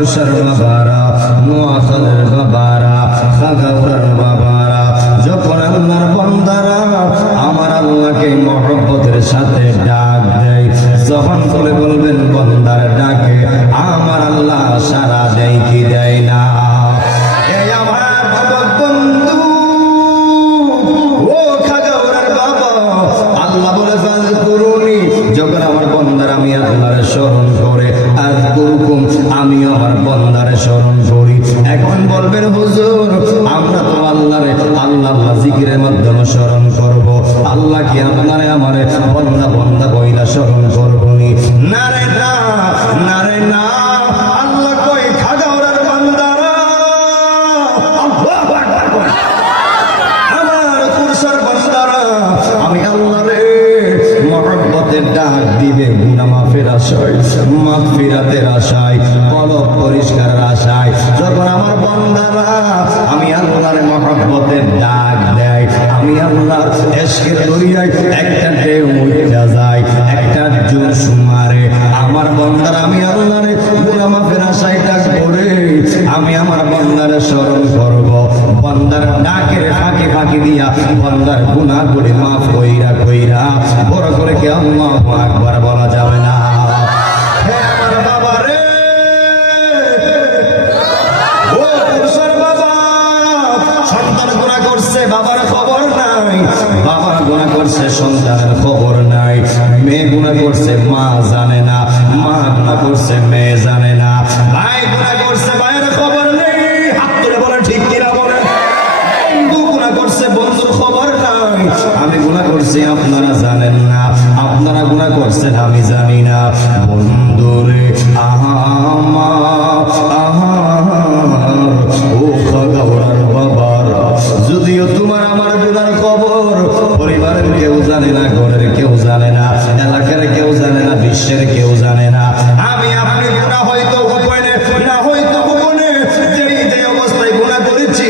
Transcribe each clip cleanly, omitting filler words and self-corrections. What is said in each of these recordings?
কুরসার বাবারা, মুআখাদের বাবারা, খাগাউরার বাবারা, যখন আল্লাহর বান্দারা আমার আল্লাহকে মহব্বতের সাথে ডাক দেয়, জবান খুলে বলবেন বান্দার ডাকে আমার আল্লাহ সাড়া দেয় কি দেয় না? এই আমার বাবা বন্ধু, ও খাগাউরার বাবা, আল্লাহ বলে ফাযকুরুনি, যখন আমার বান্দার আমি আল্লাহর স্মরণ করে আর কুরকুম আমি আমার বান্দারে স্মরণ করি। এখন বলবেন হুজুর আমরা তো আল্লাহরে আল্লাহ জিকিরের মাধ্যমে স্মরণ করব, আল্লাহ কি আপনারে আমারে বান্দা বান্দা কইলা স্মরণ করব না? রে না, না রে না, আল্লাহ কই খাগাউরার বান্দারা আল্লাহু আকবার, আমার কুরসার বান্দারা আমি আল্লাহরে মহব্বতের ডাক দিবে, গুনাহ মাফের আশায়, মাগফিরাতের আশায়, কলব পরিষ্কারের আশায়, যখন আমার বান্দারা আমি আল্লাহর মহব্বতের ডাক দেয়, আমি আল্লাহর ইশকের দরিয়ায় একটা ঢেউ উঠে যায়, একটা জোশ মারে, আমার বান্দারা আমি আল্লাহর গুনাহ মাফের আশায় ডাক করে আমি আমার বান্দারে স্মরণ করব, বান্দার ডাকের ফাঁকি ফাঁকি দিয়া বান্দার গুনাহ করে মাফ কইরা কইরা বড় করে কি আল্লাহু আকবার বলা যাবে না? হে আমার বাবা রে, ও কুরসার বাবা, সন্তান গুনাহ করছে বাবার খবর নাই, বাবা গুনাহ করছে সন্তানের খবর নাই, মেয়ে গুনাহ করছে মা জানে না, মা গুনাহ করছে মেয়ে জানে না, ভাই গুনাহ করছে ভাইয়ের খবর নেই, হাত তুলে বলেন ঠিক কিনা বলেন, বন্ধু গুনাহ করছে বন্ধুর খবর নাই, আমি গুনাহ করছি আপনারা জানেন না, আপনারা গুনাহ করছেন আমি জানি না, বন্ধুরে ও খাগাউরার বাবারা, যদিও তোমার আমার গুনার খবর পরিবারের কেউ জানে না, ঘরের কেউ জানে না, এলাকার কেউ জানে না, বিশ্বের কেউ জানে না, আমি আপনি গুনাহ হয়তো গোপনে না হয়তো গোপনে যে অবস্থায় গুনাহ করেছি,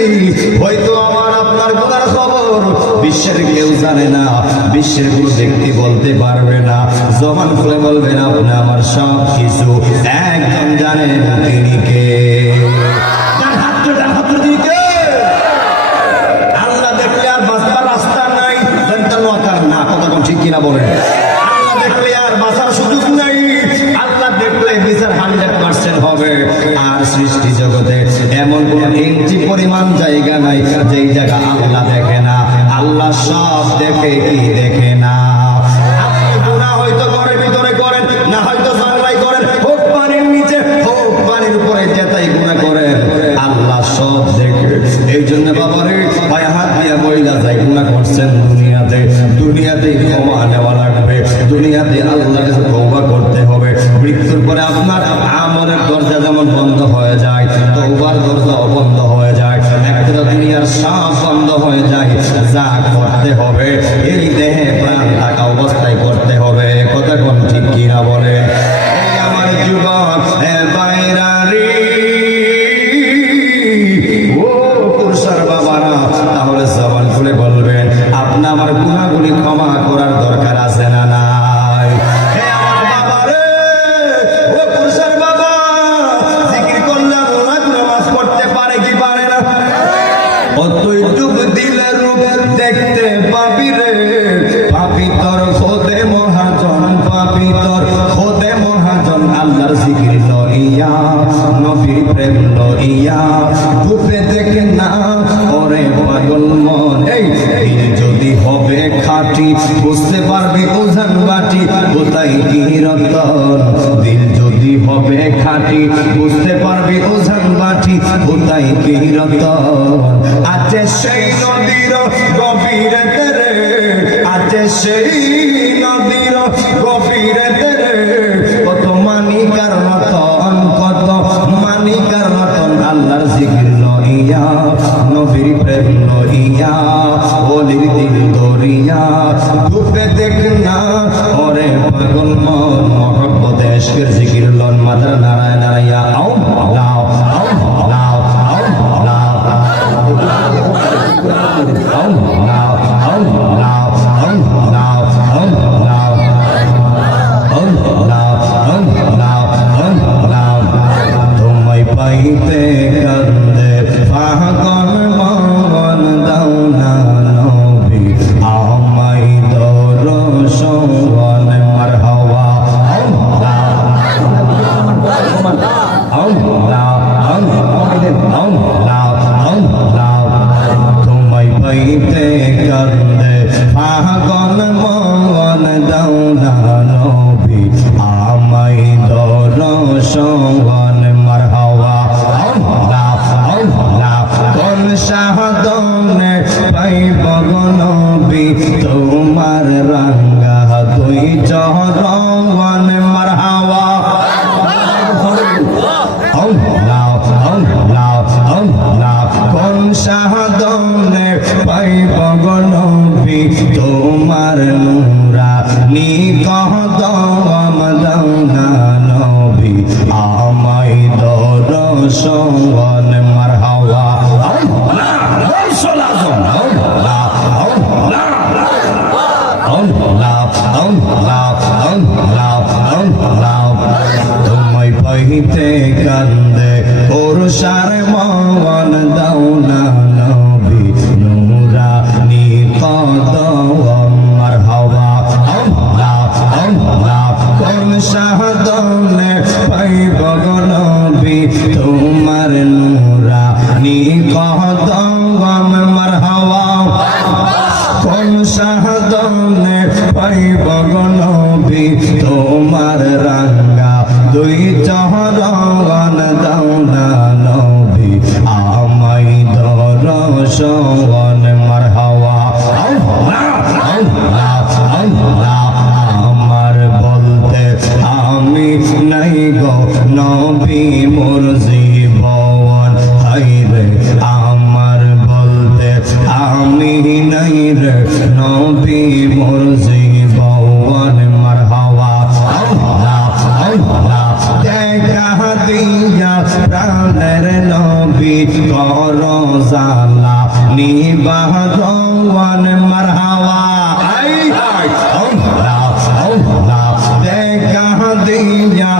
হয়তো আমার আপনার গুনার খবর বিশ্বের কেউ জানে না, বিশ্বের কোন ব্যক্তি বলতে পারবে না, জবান খুলে বলবেন আপনি আমার সব কিছু একদম জানেন, তিনি কে? আল্লাহ দেখলে আর বাঁচার রাস্তা নাই, না কথা কোন ঠিক কিনা বলেন? আল্লাহ দেখলে আর বাঁচার সুযোগ নাই, আল্লাহ দেখলে বিচার 100% হবে। আর সৃষ্টি জগতে এমন কোন ইঞ্চি পরিমাণ জায়গা নাই যেই জায়গা আল্লাহ দেখে না, আল্লাহ সব দেখে কি দেখে না? আপনি গুনাহ হয়তো ঘরের ভিতরে করেন, না হয়তো জানলাই করেন, হোক পানির নিচে হোক পানির উপরে, যেটাই গুনাহ করেন আল্লাহ সব দেখে। এই জন্য বাবারে পায়ে হাত দিয়া বইলা যায়, গুনাহ করছেন দুনিয়াতে, দুনিয়াতেই ক্ষমা নেওয়া লাগবে, দুনিয়াতে আল্লাহর কাছে তওবা করতে হবে। মৃত্যুর পরে আপনার আমলের দরজা যেমন বন্ধ হয়ে যায়, তওবার দরজাও বন্ধ হয়ে যায়, একটা দুনিয়ার সব বন্ধ হয়ে যায়, যা করতে হবে এই দেহে প্রাণ থাকা অবস্থায় করতে হবে, কথা কোন ঠিক কিনা বলে? এই আমার যুবক বাইরারি, ও কুরসার বাবারা, তাহলে জবান খুলে বলবেন আপনি আমার গুনাহগুলি ক্ষমা করার দরকার আছে না নাই? হে আমার বাবা রে, ও কুরসার বাবা, জিকির করলে গুনাহ মাফ করতে পারে কি পারে না? অতইটুক দিলের রূপ দেখতে পাবি রে, পাপি তোর খোদে মহাজন, পাপি তোর খোদে মহাজন, আল্লাহর জিকির লইয়া নবীর প্রেম লইয়া রূপে দেখে না ওরে পাগল মন। এই যদি হবে খাঁটি বুঝতে পারবি ওজন বাটি, কোথায় কি রতন? দিল যদি হবে খাঁটি বুঝতে পারবি ওজন বাটি, কোথায় কি রতন? আছে সেই নদীর গভীরে রে, আছে সেই নদীর গভীরে রে, কত মানিকার রতন, কত মানিকার রতন, আল্লাহর জিকির লইয়া নবীর প্রেম লইয়া ওলির দিল দরিয়া রূপে দেখ না ওরে পাগল মন, মহব্বতে ইশকের জিকির লন, মাদার নারায় নারায়া আও লাও আও লাও আও লাও আও লাও আও লাও আও লাও আও লাও আও লাও আও লাও আও লাও, তোমায় পাইতে কান্দে পাগল মন দাও না নবী আমায় দর্শন মারহাবা তোমায় পাইতে কান্দে পাগল মন দাও না নবী আমায় দর্শন মারহাবা কোন শাহাদনে পাইব গো নবী তোমার রাঙ্গা দুই চরণ মারহাবা কোন শাহাদনে পাইব গো নবী তোমার নূরা নিকদম দাও না নবী আমায় দর্শন মারহাবা তোমায় পাইতে কান্দে পুরুষার মন দাও না নবী নূরা নিকদম মারহাবা কোন শাহাদনে পাইব গো নবী তোমার নূরা নিকদম মারহাবা কোন শাহাদনে পাইব গো নবী তোমার রাঙ্গা দুই চরণ দাও না নবী আমায় দর্শন মারহাবা আমার বলতে আমি নাই গো নবী মোর জীবন হাইরে আমার বলতে আমি নাই রে নবী মোর জীবন মারহাবা দেখা দিয়া প্রাণের নবী কর জালা নিবারণ মারহাবা দেখা দিয়া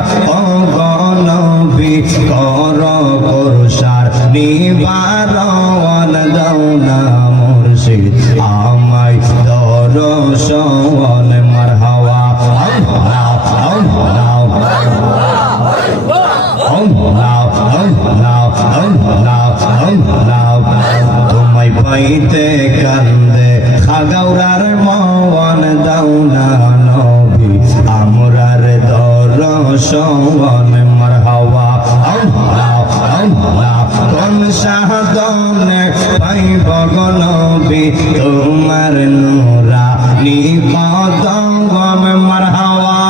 নবী কর করুষার নিবারণ দাও না মুর্শিদ আমায় দর্শন মারহাবা তোমায় পাইতে কান্দে খাগাউরার মন দাও না নবী আমরার দর্শন মারহাবা কোন শাহাদনে পাইব গো নবী তোমার নূরা নিকদম মারহাবা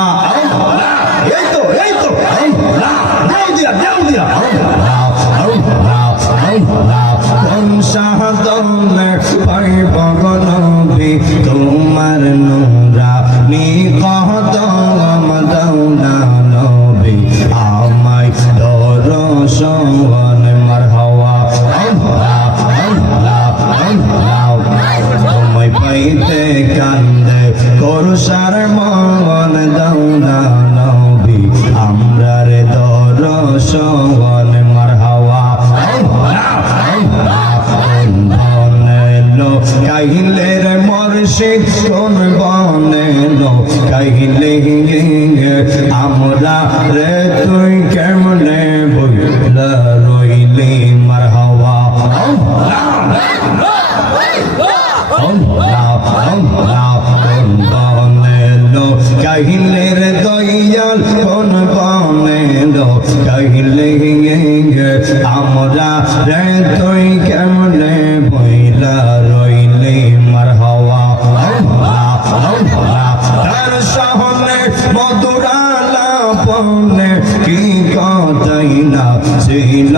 কোন শাহাদনে পাইব গো নবী তোমার নূরা নিকদম দাও না নবী আমায় দর্শন মারহাবা তোমায় পাইতে কান্দে করুষার মন দাও না নবী আমরার দর্শন মারহাবা কাহিলে রে মুর্শিদ কোন বনে লো কাহিলে আমরা রে তুই কেমনে বইলা রইলি মারহাবা কাহিলে রে দয়াল কোন বনে লো কাহিলে আমরা রে তুই কেমনে বইলা রইলি মারহাবা তার সামনে মধুরালা পনে কি কথাই না ছিল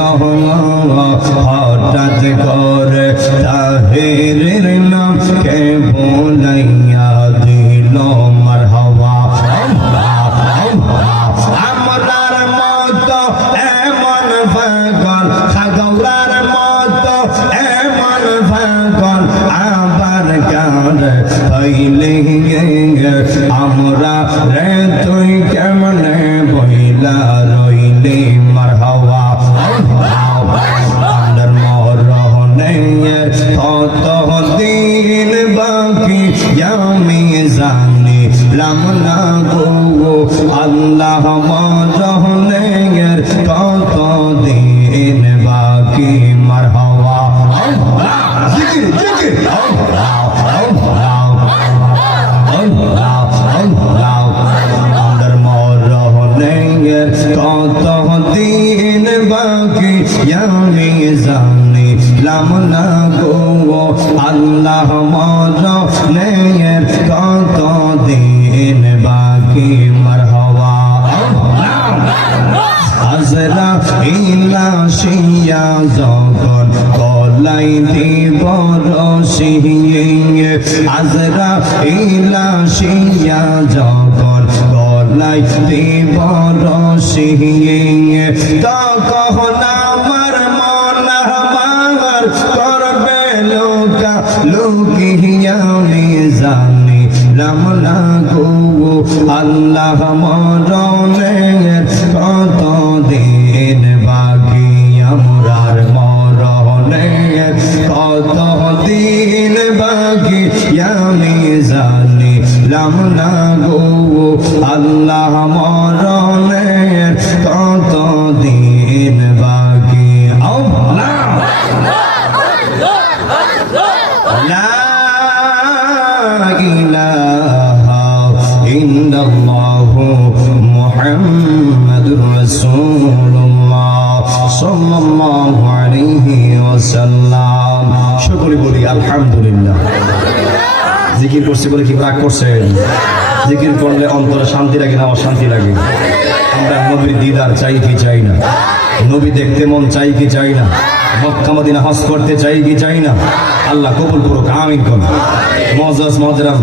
হঠাৎ করে তাহেরের নাম কে বলাইয়া দিল মারহাবা আমরার মতো এমন পাগল খাগলার মতো এমন পাগল আবার কার হইলে আমরা রে তুই কেমনে বইলা রইলি মারহাবা কত দিন বাকি আমি জানিলাম না গো আল্লাহ মরণের কত দিন বাকি মারহাবা জিকির জিকির কত দিন বাকি আমি জানিলাম না গো আল্লাহ মরণের কত দিন বাকি মারহাবা আজরাইল আসিয়া যখন গলাই দিব রশি আজরাইল আসিয়া যখন গলাই দিব রশি তখন আমার মন আমার করবে লোকা লোকি আমি জানিলাম না গো আল্লাহ মরণের কত দিন বাকি আমরার মরণের কত দিন বাকি আমি জানিলাম না গো আল্লাহ মরণের কত দিন বাকি মুহাম্মাদুর রাসূলুল্লাহ সাল্লাল্লাহু আলাইহি ওয়াসাল্লাম। সকলে বলি আলহামদুলিল্লাহ। জিকির করছে বলে কি রাগ করছেন? জিকির করলে অন্তরে শান্তি লাগে না অশান্তি লাগে? আমরা নবীর দিদার চাই কি চাই না? নবী দেখতে মন চাই কি চাই না? মক্কা মদিনা হজ করতে চাই কি চাই না? আল্লাহ কবুল করুক, আমিন করুন। মুআজ্জাজ মুহতারাম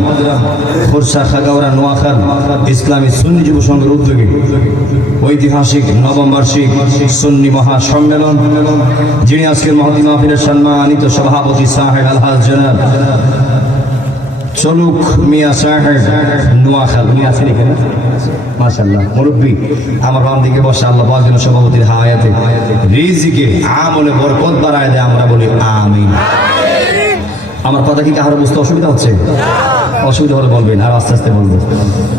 খোরশা খাগাউড়া নোয়াখাল ইসলামী সুন্নি যুব সংঘের উদ্যোগে ঐতিহাসিক নবম বার্ষিক সুন্নি মহাসম্মেলন, যিনি আজকের মহতী মাহফিলের সম্মানিত সভাপতি সাহেব আলহাজ জনাব চলুক মিয়া সাহেব নোয়াখাল, মিয়া আছেন এখানে মাশাআল্লাহ, মুরব্বী আমার বাম দিকে বসে, আল্লাহ পাক যেন সভাপতির হায়াতে রিজিকে আমলে বরকত বাড়ায় দেয়, আমরা বলি আমিন। আমার কথা কি কারো বুঝতে অসুবিধা হচ্ছে? অসুবিধা হলে বলবেন, আর আস্তে আস্তে বলবো।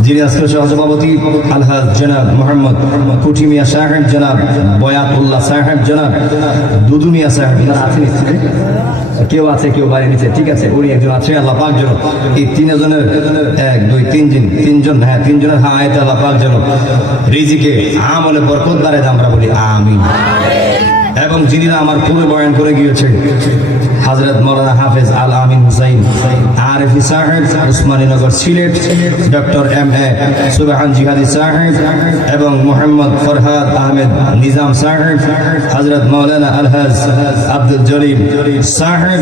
যিনি আজকের সহসভাপতি আলহাজ জনাব মোহাম্মদ কুঠি মিয়া সাহেব, জনাব বয়াতুল্লাহ সাহেব, জনাব দুদু মিয়া সাহেব, যারা আছেন কেউ আছে কেউ বাইরে নিচে, ঠিক আছে, উনি একজন আছে, আল্লাহ পাক যেন এই তিনজনের এক দুই তিনজন হ্যাঁ তিনজনের হায়াতে আল্লাহ পাক যেন রিজিকে আমলে বরকত বাড়ায় দেয়, আমরা বলি আমিন। এবং যিনি আমার পুরো বয়ান করে গিয়েছেন হযরত মাওলানা হাফেজ আল আমিন হুসাইন আরিফি সাহেব, উসমানীনগর সিলেট, ডক্টর এম.এ. সুবহান জিহাদি সাহেব এবং মোহাম্মদ ফরহাদ আহমেদ নিজাম সাহেব, হযরত মাওলানা আলহাজ আব্দুল জলিল সাহেব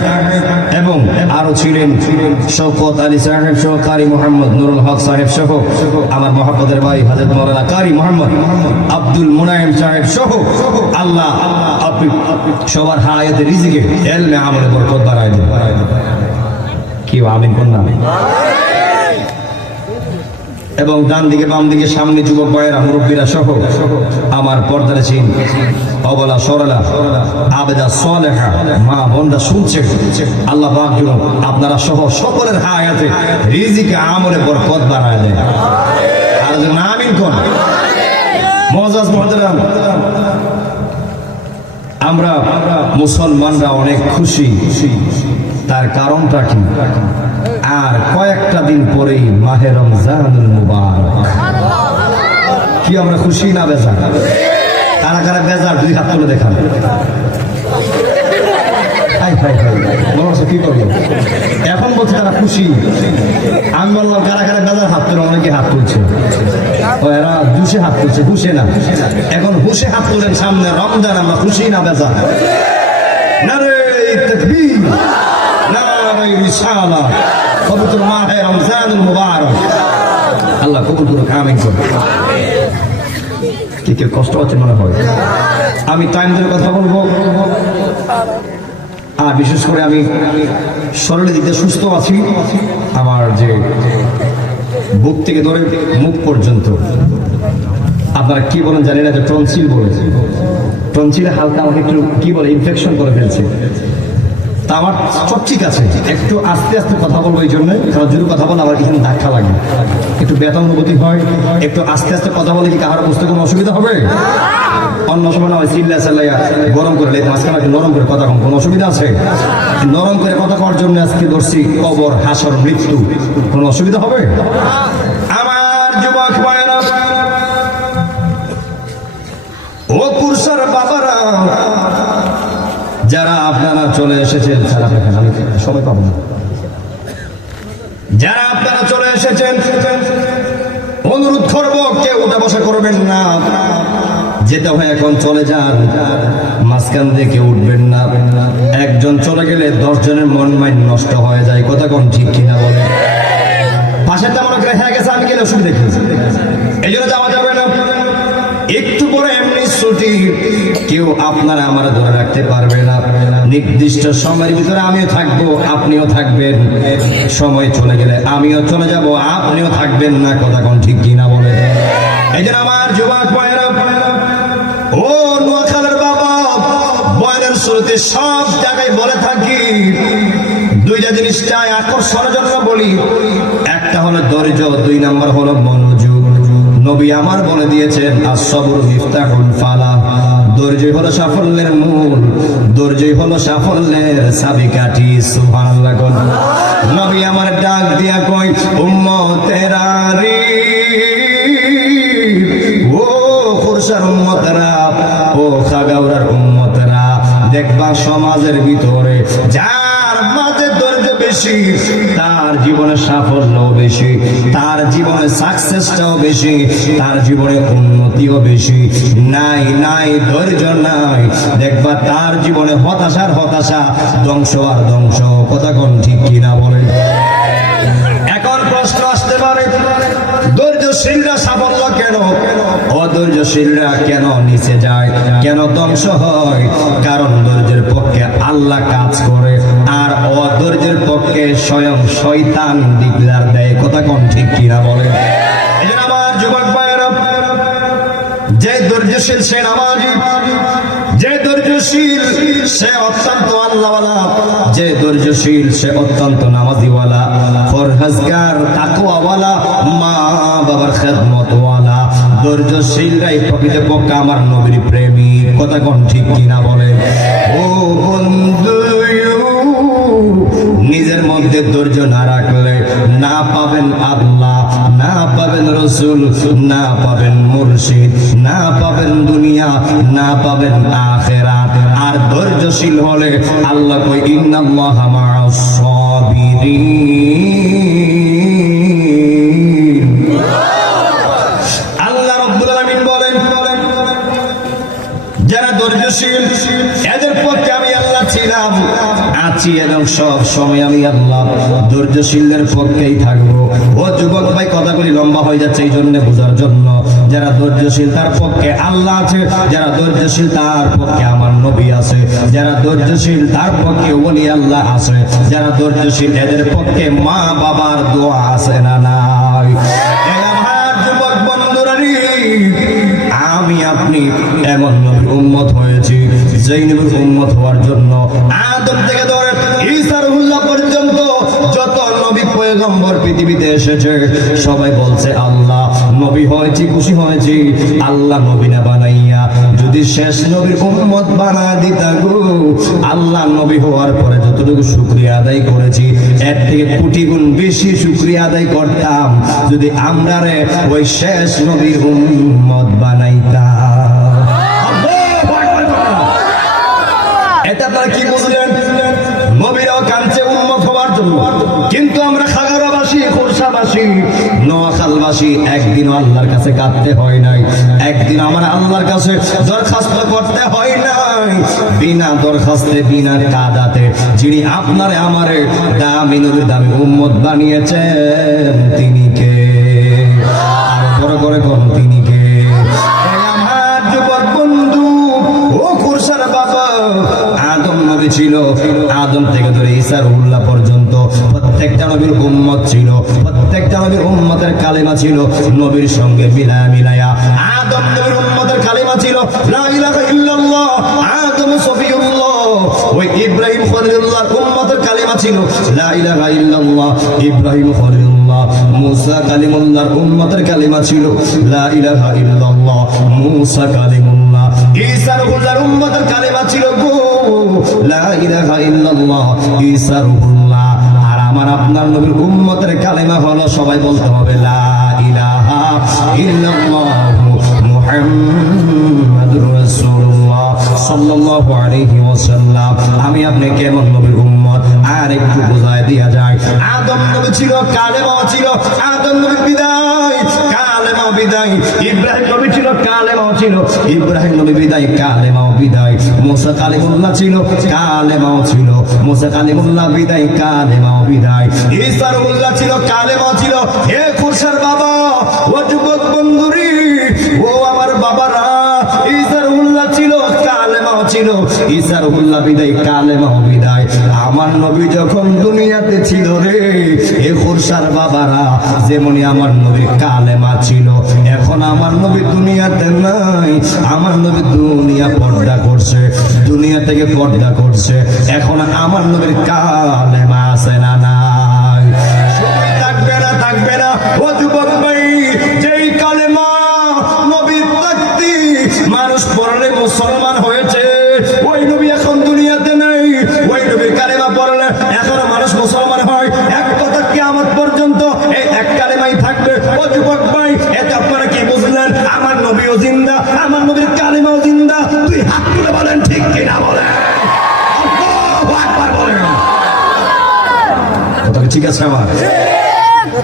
এবং আরো ছিলেন শওকত আলী সাহেব সহ কারি মোহাম্মদ নুরুল হক সাহেব সহ আমার মহব্বতের ভাই হযরত মাওলানা কারি মোহাম্মদ আব্দুল মুনাইম সাহেব সহ আল্লাহ সবার হায়াতে রিজিকে এলমে আমলে বরকত বাড়ায় দেয়। কি আমিন কোন নামে? এবং ডান দিকে বাম দিকে সামনে যুবক ভাইয়েরা মুরব্বীরা সহ আমার পর্দার চিন অবলা সরলা আবেদা সালেহা মা বোনরা শুনছে, আল্লাহ পাক যেন আপনারা সহ সকলের হায়াতে রিজিকে আমলে বরকত বাড়ায় দেয়, আর যেন আমিন কোন। মুআজ্জাজ মুহতারাম, আমরা মুসলমানরা অনেক খুশি, তার কারণটা কি? আর কয়েকটা দিন পরেই মাহে রমজানুল মুবারক। কি আমরা খুশি না বেজার? কারা কারা বেজার দুই হাত তুলে দেখান। কি করবো এখন? বলছে তারা খুশি। আমি বললাম কারা কারা বেজার হাত তুলে, অনেকে হাত তুলছে, এরা দুশে হাত তুলছে, হুশে না। এখন হুশে হাত তুলেন, সামনে রমজান, আমরা খুশি না বেজার? নারে তাকবীর, নারে রিসালাত, পবিত্র মাহে রমজানুল মুবারক। আল্লাহ কবুল করুক, আমিন করুন। কি কেউ কষ্ট হচ্ছে মনে হয়? আমি টাইম ধরে কথা বলবো, আর বিশেষ করে আমি শরীরের দিকে সুস্থ আছি। আমার যে বুক থেকে ধরে মুখ পর্যন্ত, আপনারা কি বলেন জানি না, যে টনসিল বলে, টনসিলে হালকা আমাকে একটু কি বলে ইনফেকশন করে ফেলছে। তা আমার সব ঠিক আছে, একটু আস্তে আস্তে কথা বলবো, এই জন্য কারণ জোরে কথা বলে আবার এখানে ধাক্কা লাগে, একটু ব্যথা অনুভূতি হয়। একটু আস্তে আস্তে কথা বলে কি কাহার বুঝতে কোনো অসুবিধা হবে? অন্য সময় না হয় চিল্লা চাল্লাইয়া গরম করে লেট মাঝখানে একটু নরম করে কথা কম, কোনো অসুবিধা আছে? নরম করে কথা কওয়ার জন্য আজকে ধরছি কবর, হাসর, মৃত্যু, কোনো অসুবিধা হবে? আমার যুবক ভাইরা, ও পুরুষের বাবারা, যারা আপনারা চলে এসেছেন, আমি সময় পাবো না, যারা আপনারা চলে এসেছেন অনুরোধ করবো কেউ উঠা বসা করবেন না, যেটা হয় এখন চলে যান, মাঝখান দিয়ে কেউ উঠবেন না। একজন চলে গেলে 10 জনের মন মাইন্ড নষ্ট হয়ে যায়, কথা কোন ঠিক কিনা বলে? পাশেরটা মনে করে হয়ে গেছে, আমি গেলে অসুবিধা কি? এই জন্য যাওয়া যাবে না। একটু পরে এমনি ছুটি, কেউ আপনারা আমার ধরে রাখতে পারবে না। নির্দিষ্ট সময়ের ভিতরে আমিও থাকবো, আপনিও থাকবেন, সময় চলে গেলে আমিও চলে যাব, আপনিও থাকবেন না, কথা কোন ঠিক কিনা বলে? এই জন্য আমার যুবক ভাইরা, ও নোয়াখালীর বাবা, বয়নের শুরুতে সব জায়গায় বলে থাকি, দুইটা জিনিস চাই আকর্ষণের জন্য বলি, একটা হলো ধৈর্য, 2 নাম্বার হলো মনোযোগ। নবী আমার বলে দিয়েছেন as-sabru মিফতাহুল ফালাহ, ধৈর্যই হলো সাফল্যের মূল, ধৈর্যই হলো সাফল্যের চাবিকাঠি। সুবহানাল্লাহ। নবী আমার ডাক দিয়া কই, উম্মতেরা রে, ও খুরশার উম্মতেরা, ও খাগাউরার উম্মতেরা, দেখবা সমাজের ভিতরে যার মাঝে ধৈর্য বেশি, তার জীবনে সাফল্যও বেশি, তার জীবনে সাকসেসটাও বেশি, তার জীবনে উন্নতিও বেশি। নাই নাই ধৈর্য নাই, দেখবা তার জীবনে হতাশার হতাশা, ধ্বংস আর ধ্বংস, কথা কোন ঠিক কিনা বলে? এখন প্রশ্ন আসতে পারে, ধৈর্যশীলরা সাফল্য কেন, অধৈর্যশীলরা কেন নিচে যায়, কেন ধ্বংস হয়? কারণ ধৈর্যের পক্ষে আল্লাহ কাজ করে, আর অধৈর্যের পক্ষে স্বয়ং শয়তান ডিক্লার দেয়, কথা কোন ঠিক কিনা বলে? এই জন্য আমার যুবক ভাইয়েরা, যে ধৈর্যশীল সে নামাজি, যে ধৈর্যশীল সে অত্যন্ত আল্লাহওয়ালা, যে ধৈর্যশীল সে অত্যন্ত নামাজিওয়ালা, ফরহেজগার, তাকওয়াওয়ালা, মা বাবার খেদমতওয়ালা। ধৈর্যশীলরাই প্রকৃতপক্ষে আমার নবীর প্রেমিক, কথা কোন ঠিক কিনা বলে? ও বন্ধু, নিজের মধ্যে ধৈর্য না রাখলে না পাবেন আল্লাহ, না পাবেন রসুল, না পাবেন মুর্শিদ, না পাবেন দুনিয়া, না পাবেন আখিরাত। আর ধৈর্যশীল হলে আল্লাহ কই, ইন্নাল্লাহা মা'আস সাবিরিন। আল্লাহ রাব্বুল আলামিন বলেন, যারা ধৈর্যশীল এদের পক্ষে আমি আল্লাহ ছিলাম, আছি এবং সব সময় আমি আল্লাহ ধৈর্যশীলদের পক্ষেই থাকবো। ও যুবক ভাই, কথাগুলি লম্বা হয়ে যাচ্ছে, এই জন্য বোঝার জন্য, যারা ধৈর্যশীল তার পক্ষে আল্লাহ আছে, যারা ধৈর্যশীল তার পক্ষে আমার নবী আছে, যারা ধৈর্যশীল তার পক্ষে ওলি আল্লাহ আছে, যারা ধৈর্যশীল এদের পক্ষে মা বাবার দোয়া আছে না নাই? আমার যুবক বন্ধুরা, আমি আপনি এমন নবীর উম্মত হয়েছি, যেই নবীর উম্মত হওয়ার জন্য আদম থেকে ধরে ঈসা রুহুল্লাহ পর্যন্ত যত নবী পয়গম্বর পৃথিবীতে এসেছে, সবাই বলছে আল্লাহ নবী হয়েছি, খুশি হয়েছি। আল্লাহ নবী না বানাইয়া যদি শেষ নবীর উম্মত বানা দিতা গো, আল্লাহ নবী হওয়ার পরে যতটুকু শুকরিয়া আদায় করেছি, এর থেকে কোটি গুণ বেশি শুকরিয়া আদায় করতাম যদি আমরা রে ওই শেষ নবীর উম্মত বানাইতাম। এটা আপনারা কি বুঝলেন? নবীরাও কাঁদছে উম্মত হওয়ার জন্য, কিন্তু আমরা খাগড়াবাসী, খোরশাবাসী, নোয়াখালবাসী একদিনও আল্লাহর কাছে কাঁদতে হয় নাই, একদিন আমার আল্লাহর কাছে দরখাস্ত করতে হয় নাই। বিনা দরখাস্তে, বিনা কাদাতে যিনি আপনারে আমারে দামি নবীর দামি উম্মত বানিয়েছেন, তিনি কে? আর বড় করে কোন তিনি কে? আমার যুবক বন্ধু, ও খুরশার বাবা, আদম নবী ছিল, আদম থেকে ধরে ঈসা রুহুল্লাহ পর্যন্ত প্রত্যেকটা নবীর উম্মত ছিল, প্রত্যেকটা নবীর উম্মতের কালেমা ছিল নবীর সঙ্গে মিলায়া। আদম নবীর উম্মতের কালেমা ছিল লা ইলাহা ইল্লাল্লাহ, আদম সফিউল্লাহ। ওই ইব্রাহিম খলিলুল্লাহর ছিল লা ইলাহা ইল্লাল্লাহ, ইব্রাহিম খলিলুল্লাহ, মুসা কালিমুল্লাহর উম্মতের কালিমা ছিল লা ইলাহা ইল্লাল্লাহ, মুসা কালিমুল্লাহ, ঈসা রুহুল্লাহর উম্মতের কালিমা ছিল গো লা ইলাহা ইল্লাল্লাহ, ঈসা রুহুল্লাহ। আর আমার আপনার নবীর উম্মতের কালিমা হলো, সবাই বলতে হবে লা ইলাহা ইল্লাল্লাহ মুহাম্মাদুর রাসূলুল্লাহ সাল্লাল্লাহু আলাইহি ওয়াসাল্লাম। আমি আপনি কেমন নবীর উম্মত আর একটু বোঝায় দিয়া যায়। আদম নবী ছিল, কালেমাও ছিল, আদম নবী বিদায়, কালেমাও বিদায়। ইব্রাহিম নবী ছিল, কালেমাও ছিল, ইব্রাহিম নবী বিদায়, কালেমাও বিদায়। মুসা কালিমুল্লাহ ছিল, কালেমাও ছিল, মুসা কালিমুল্লাহ বিদায়, কালেমাও বিদায়। ঈসা রুহুল্লাহ ছিল, কালেমাও ছিল। হে খুরশার বাবা, ও যুবক বন্ধুরি, ও আমার বাবারা, ঈসা রুহুল্লাহ ছিল, কালেমাও ছিল, ঈসা রুহুল্লাহ বিদায়, কালেমাও বিদায়। আমার নবী যখন দুনিয়াতে ছিল রে, এ খুরশার বাবারা, যেমনি আমার নবীর কালেমা ছিল, এখন আমার নবী দুনিয়াতে নাই। আমার নবী দুনিয়া পর্দা করছে, দুনিয়া থেকে পর্দা করছে, এখন আমার নবীর কালেমা আছে না নাই? থাকবে না, থাকবে না। ও যুবক ভাই, যেই কালেমা নবী থাকতে মানুষ পড়লে মুসলমান হয়েছে, ওই নবী এখন দুনিয়াতে নেই। ওই নবীর কালেমা পড়লে এখন মানুষ মুসলমান হয়। এক কথা কিয়ামত পর্যন্ত এই এক কালেমাই থাকবে। ও যুবক ভাই, এটা আপনারা কি বুঝলেন? আমার নবীও জিন্দা, আমার নবীর কালেমাও জিন্দা। তুই হাত তুলে বলেন ঠিক কিনা বলেন, আল্লাহু আকবার বলেন। কথা ঠিক আছে আমার?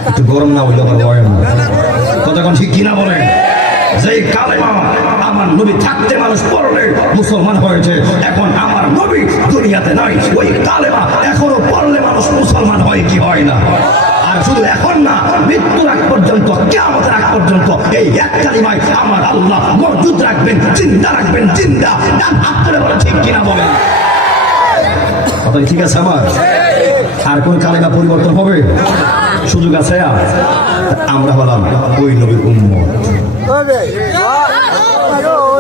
একটু গরম না হইলে আবার বলেন কথা কোন ঠিক কিনা বলেন? যেই কালেমা আমার নবী থাকতে মানুষ পড়লে মুসলমান হয়েছে, এখন আমার নবী দুনিয়াতে নাই, ওই কালেমা এখনো পড়লে মানুষ মুসলমান হয় কি হয় না? আর শুধু এখন না, মৃত্যুর আগ পর্যন্ত, কিয়ামতের আগ পর্যন্ত এই এক কালিমায় আমার আল্লাহ মওজুদ রাখবেন, জিন্দা রাখবেন, জিন্দা। ডান হাত তুলে বলে ঠিক কিনা বলেন। কথা ঠিক আছে আমার? আর কোন কালেমা পরিবর্তন হবে? সুযোগ আছে? আমরা হলাম ওই নবীর উম্মত।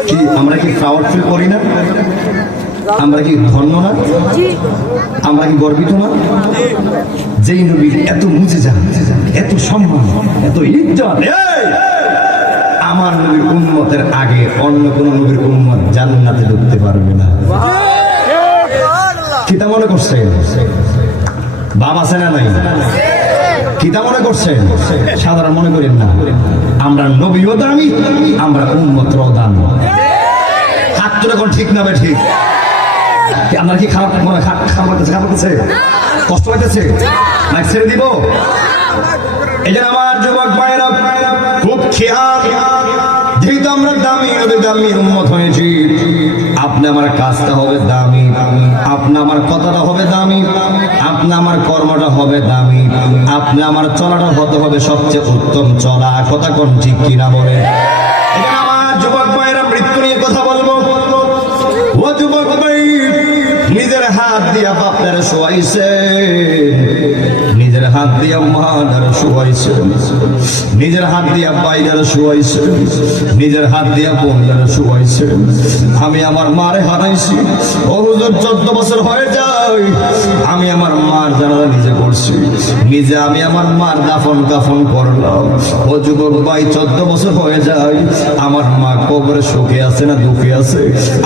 কি আমরা কি প্রাউড ফিল করি না? আমরা কি ধন্য না? আমরা কি গর্বিত না? যেই নবীর এত মুজিজা, এত সম্মান, এত ইজ্জত, আমার নবীর উম্মতের আগে অন্য কোন নবীর উম্মত জান্নাতে ঢুকতে পারবে না। কিতা মনে করছেন? বাবা আছে না নাই? কিতা মনে করছেন? সাধারণ মনে করেন না। আমরা নবীও দামি, আমরা উম্মতও দামি। হাত তুলে কোন ঠিক না বে ঠিক? আপনার কি খারাপ মনে, খারাপ লাগতেছে, কষ্ট হইতেছে, মাইক ছেড়ে দিব? এই যে আমার যুবক ভাইরা খুব খেয়াল, যেহেতু আমরা দামি নবী, দামি উম্মত হয়েছি, আপনি আমার কাজটা হবে দামি, আপনি আমার কথাটা হবে দামি, আপনি আমার কর্মটা হবে দামি, আপনি আমার চলাটা হতে হবে সবচেয়ে উত্তম চলা। কথা কোন ঠিক কিনা বলে? আমার যুবক ভাইরা মৃত্যু নিয়ে কথা বলবো। ও যুবক ভাই, নিজের হাত দিয়া বাপের শোয়াইছে, নিজের হাত দিয়া মাদার শোয়াইছে, নিজের হাত দিয়া বাইরের শোয়াইছে, নিজের হাত দিয়া বোনদের শোয়াইছে। আমি আমার মারে হারাইছি, ও হুজুর 14 বছর হয়ে যায় আমি আমার মার জানাজা নিজে করছি, নিজে আমি আমার মার দাফন কাফন করলাম। ও যুবক ভাই, 14 বছর হয়ে যায় আমার মা কবরে সুখে আছে না দুঃখে আছে,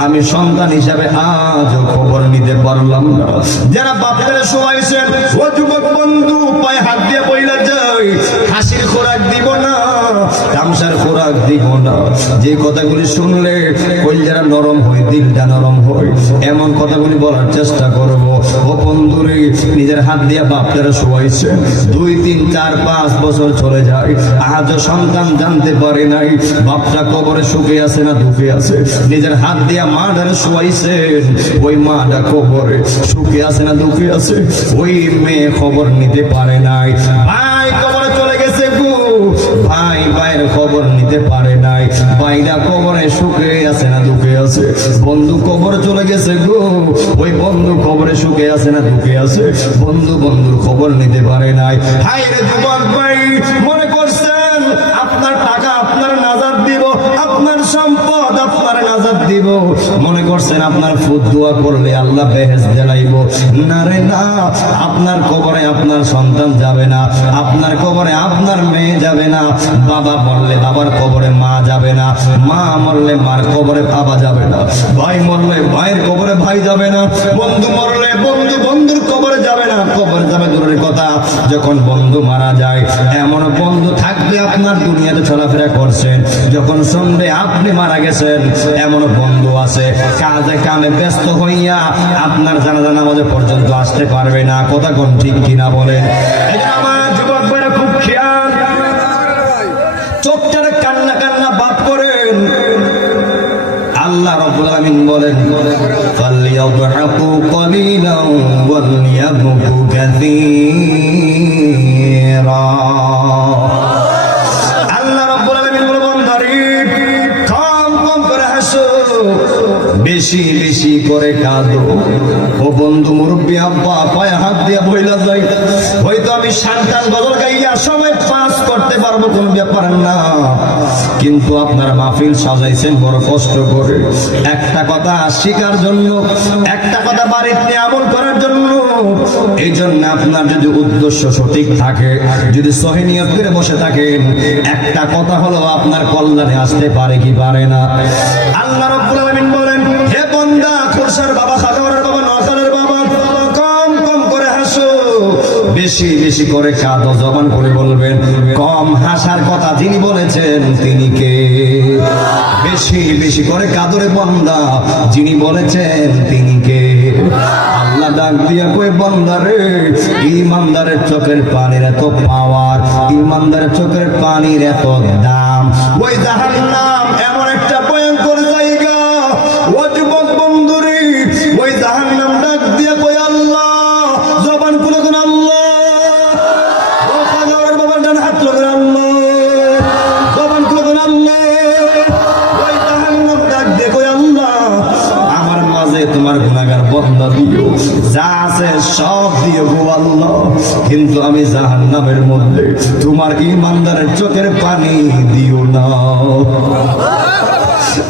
আমি সন্তান হিসাবে আজও খবর নিতে পারলাম না। যারা বাপের শোয়াইছেন, ও যুবক বন্ধু, পায়ে হাত দিয়ে বইলা যায়, হাসির খোরাক দিব না, তামসার খোরাক দিব না। যে কথাগুলি শুনলে কলিজাটা নরম হয়, দিলটা নরম হয়, এমন কথাগুলি বলার চেষ্টা করব। ও বন্ধুরে, নিজের হাত দিয়ে বাপটারা শোয়াইছে, 2, 3, 4, 5 বছর চলে যায়, আজও সন্তান জানতে পারে নাই বাপটা কবরে সুখে আছে না দুঃখে আছে। নিজের হাত দিয়ে মাটারে শোয়াইছে, ওই মাটা কবরে সুখে আছে না দুঃখে আছে, ওই মেয়ে খবর নিতে পারে নাই। ভাই কবরে চলে গেছে গো, ভাই ভাইয়ের খবর নিতে পারে নাই, ভাইরা কবরে সুখে আছে না দুঃখে আছে। বন্ধু কবরে চলে গেছে গো, ওই বন্ধু কবরে সুখে আছে না দুঃখে আছে, বন্ধু বন্ধুর খবর নিতে পারে নাই। হায় রে যুবক ভাই, মনে করছেন আপনার টাকা আপনার নাজাত দিব, আপনার সম্পদ আপনার নাজাত দিব। মনে করছেন আপনার ফুট দোয়া করলে আল্লাহ বেহেশত দিলাইব? না রে না, আপনার কবরে আপনার সন্তান যাবে না, আপনার কবরে আপনার মেয়ে যাবে না, বাবা মরলে বাবার কবরে মা যাবে না, মা মরলে মার কবরে বাবা যাবে না, ভাই মরলে ভাইয়ের কবরে ভাই যাবে না, বন্ধু মরলে বন্ধু বন্ধুর কবরে যাবে না। কবর যাবে দূরের কথা, যখন বন্ধু মারা যায় এমন বন্ধু থাকবে আপনার দুনিয়াতে চলাফেরা করছেন, যখন শুনবে আপনি মারা গেছেন এমন বন্ধু আছে কাজে কামে ব্যস্ত হইয়া আপনার জানাজা নামাজে পর্যন্ত আসতে পারবে না। কথা কোন ঠিক কিনা বলেন? আমার যুবক ভাইরা খুব খেয়াল, চোখটা কান্না কান্না বাপ করেন। আল্লাহ রাব্বুল আলামিন বলেন, ফালইয়াদহাকু কলিলান ওয়ালইয়াবকু কাসীরা। আল্লাহ রাব্বুল আলামিন বলেন, বান্দারে কম কম করে হাসো, বেশি বেশি করে কাঁদো। ও বন্ধু মুরব্বী আব্বা পায়ে হাত দিয়ে বইলা যাই, হয়তো আমি সান্তাল গজল গাইয়া সময় পাস করতে পারবো, কোনো ব্যাপার না, কিন্তু আপনার মাহফিল সাজাইছেন বড় কষ্ট করে, একটা কথা শিখার জন্য, একটা কথা বাড়িতে আমল করার জন্য। এই জন্য আপনার যদি উদ্দেশ্য সঠিক থাকে, যদি সহি নিয়ত করে বসে থাকেন, একটা কথা হলো আপনার কল্যাণে আসতে পারে কি পারে না? আল্লাহ রাব্বুল আলামিন বলেন, হে বান্দা, খুরশার বাবা, খাগড়ার বাবা, নওশাদের বাবা, কম কম করে হাসো, বেশি বেশি করে কাঁদো। জবান করে বলবেন, কম হাসার কথা যিনি বলেছেন তিনি কে? বেশি বেশি করে কাঁদরে বান্দা যিনি বলেছেন তিনি কে? আল্লাহ ডাক দিয়া কই, বান্দারে, ইমানদারের চোখের পানির এত পাওয়ার, ইমানদারের চোখের পানির এত দাম। ওই জাহান্নাম এমন একটা ভয়ঙ্কর জায়গা, ও যুবক বন্ধুরে, ওই জাহান্নাম ডাক দিয়া কই, আল্লাহ, জবান খুলে কোন আল্লাহ, ও খাগড়ার বাবার ডান হাত তুলে আল্লাহ, জবান খুলে কোন আল্লাহ। ওই জাহান্নাম ডাক দিয়া কই, আল্লাহ, আমার মাঝে তোমার গুনাহগার বান্দা দিও, যা আছে সব দিও গো আল্লাহ, কিন্তু আমি জাহান্নামের মধ্যে তোমার ইমানদারের চোখের পানি দিও না।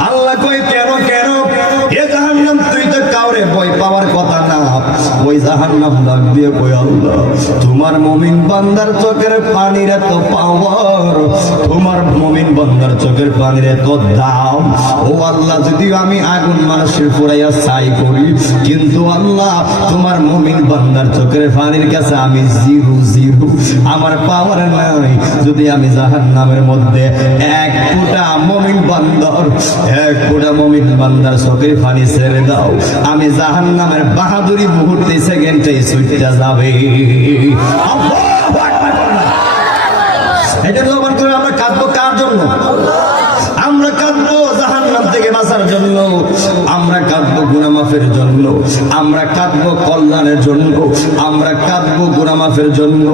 আল্লাহ কই, কেন কেন? এ জাহান্নাম তুই তো কাউরে ভয় পাওয়ার কথা না। ওই জাহান্নাম ডাক দিয়ে কই, আল্লাহ, তোমার মুমিন বান্দার চোখের পানির এত পাওয়ার, তোমার মুমিন বান্দার চোখের পানির এত দাম। ও আল্লাহ, যদিও আমি আগুন মানুষের পুরাইয়া ছাই করি, কিন্তু আল্লাহ তোমার মুমিন বান্দার চোখের পানির কাছে আমি জিরো জিরো, আমার পাওয়ার নাই। যদি আমি জাহান্নামের মধ্যে এক ফোঁটা মুমিন বান্দার, এক ফোঁটা মুমিন বান্দার চোখের পানি ছেড়ে দাও, আমি জাহান্নামের বাহাদুরি মুহূর্তে সেকেন্ডেই ছুটে যাবে। এটা জবান করে আমরা কাঁদবো কার জন্য? আমরা কাঁদবো জাহান্নাম থেকে বাঁচার জন্য, আমরা কাঁদবো গুনাহ মাফের জন্য, আমরা কাঁদবো কল্যাণের জন্য, আমরা কাঁদবো গুনাহ মাফের জন্য,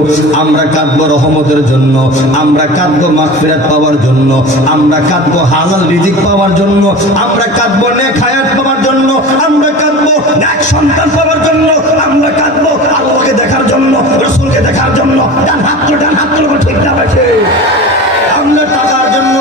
আমরা কাঁদবো রহমতের জন্য, আমরা কাঁদবো মাগফিরাত পাওয়ার জন্য, আমরা কাঁদবো হালাল রিজিক পাওয়ার জন্য, আমরা কাঁদবো নেক হায়াত পাওয়ার জন্য, আমরা কাঁদবো নেক সন্তান পাওয়ার জন্য, আমরা কাঁদবো আল্লাহকে দেখার জন্য, রাসূলকে দেখার জন্য। ডান হাত তুলে ঠিক না বেশি, আমরা টাকার জন্য,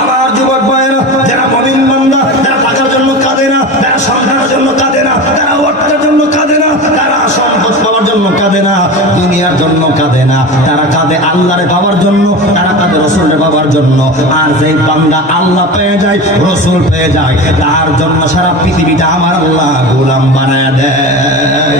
আমার যুবক ভাইয়েরা, যারা মুমিন বান্দা, যারা টাকার জন্য কাঁদে না, যারা সন্তানের জন্য কাঁদে না, যারা অর্থের জন্য কাঁদে না, তারা সম্পদ পাওয়ার জন্য কাঁদে না, দুনিয়ার জন্য কাঁদে না, তারা কাঁদে আল্লাহরে পাওয়ার জন্য, তারা কাঁদে রসুলের পাওয়ার জন্য। আর যেই বান্দা আল্লাহ পেয়ে যায়, রসুল পেয়ে যায়, তার জন্য সারা পৃথিবীটা আমার আল্লাহ গোলাম বানায় দেয়।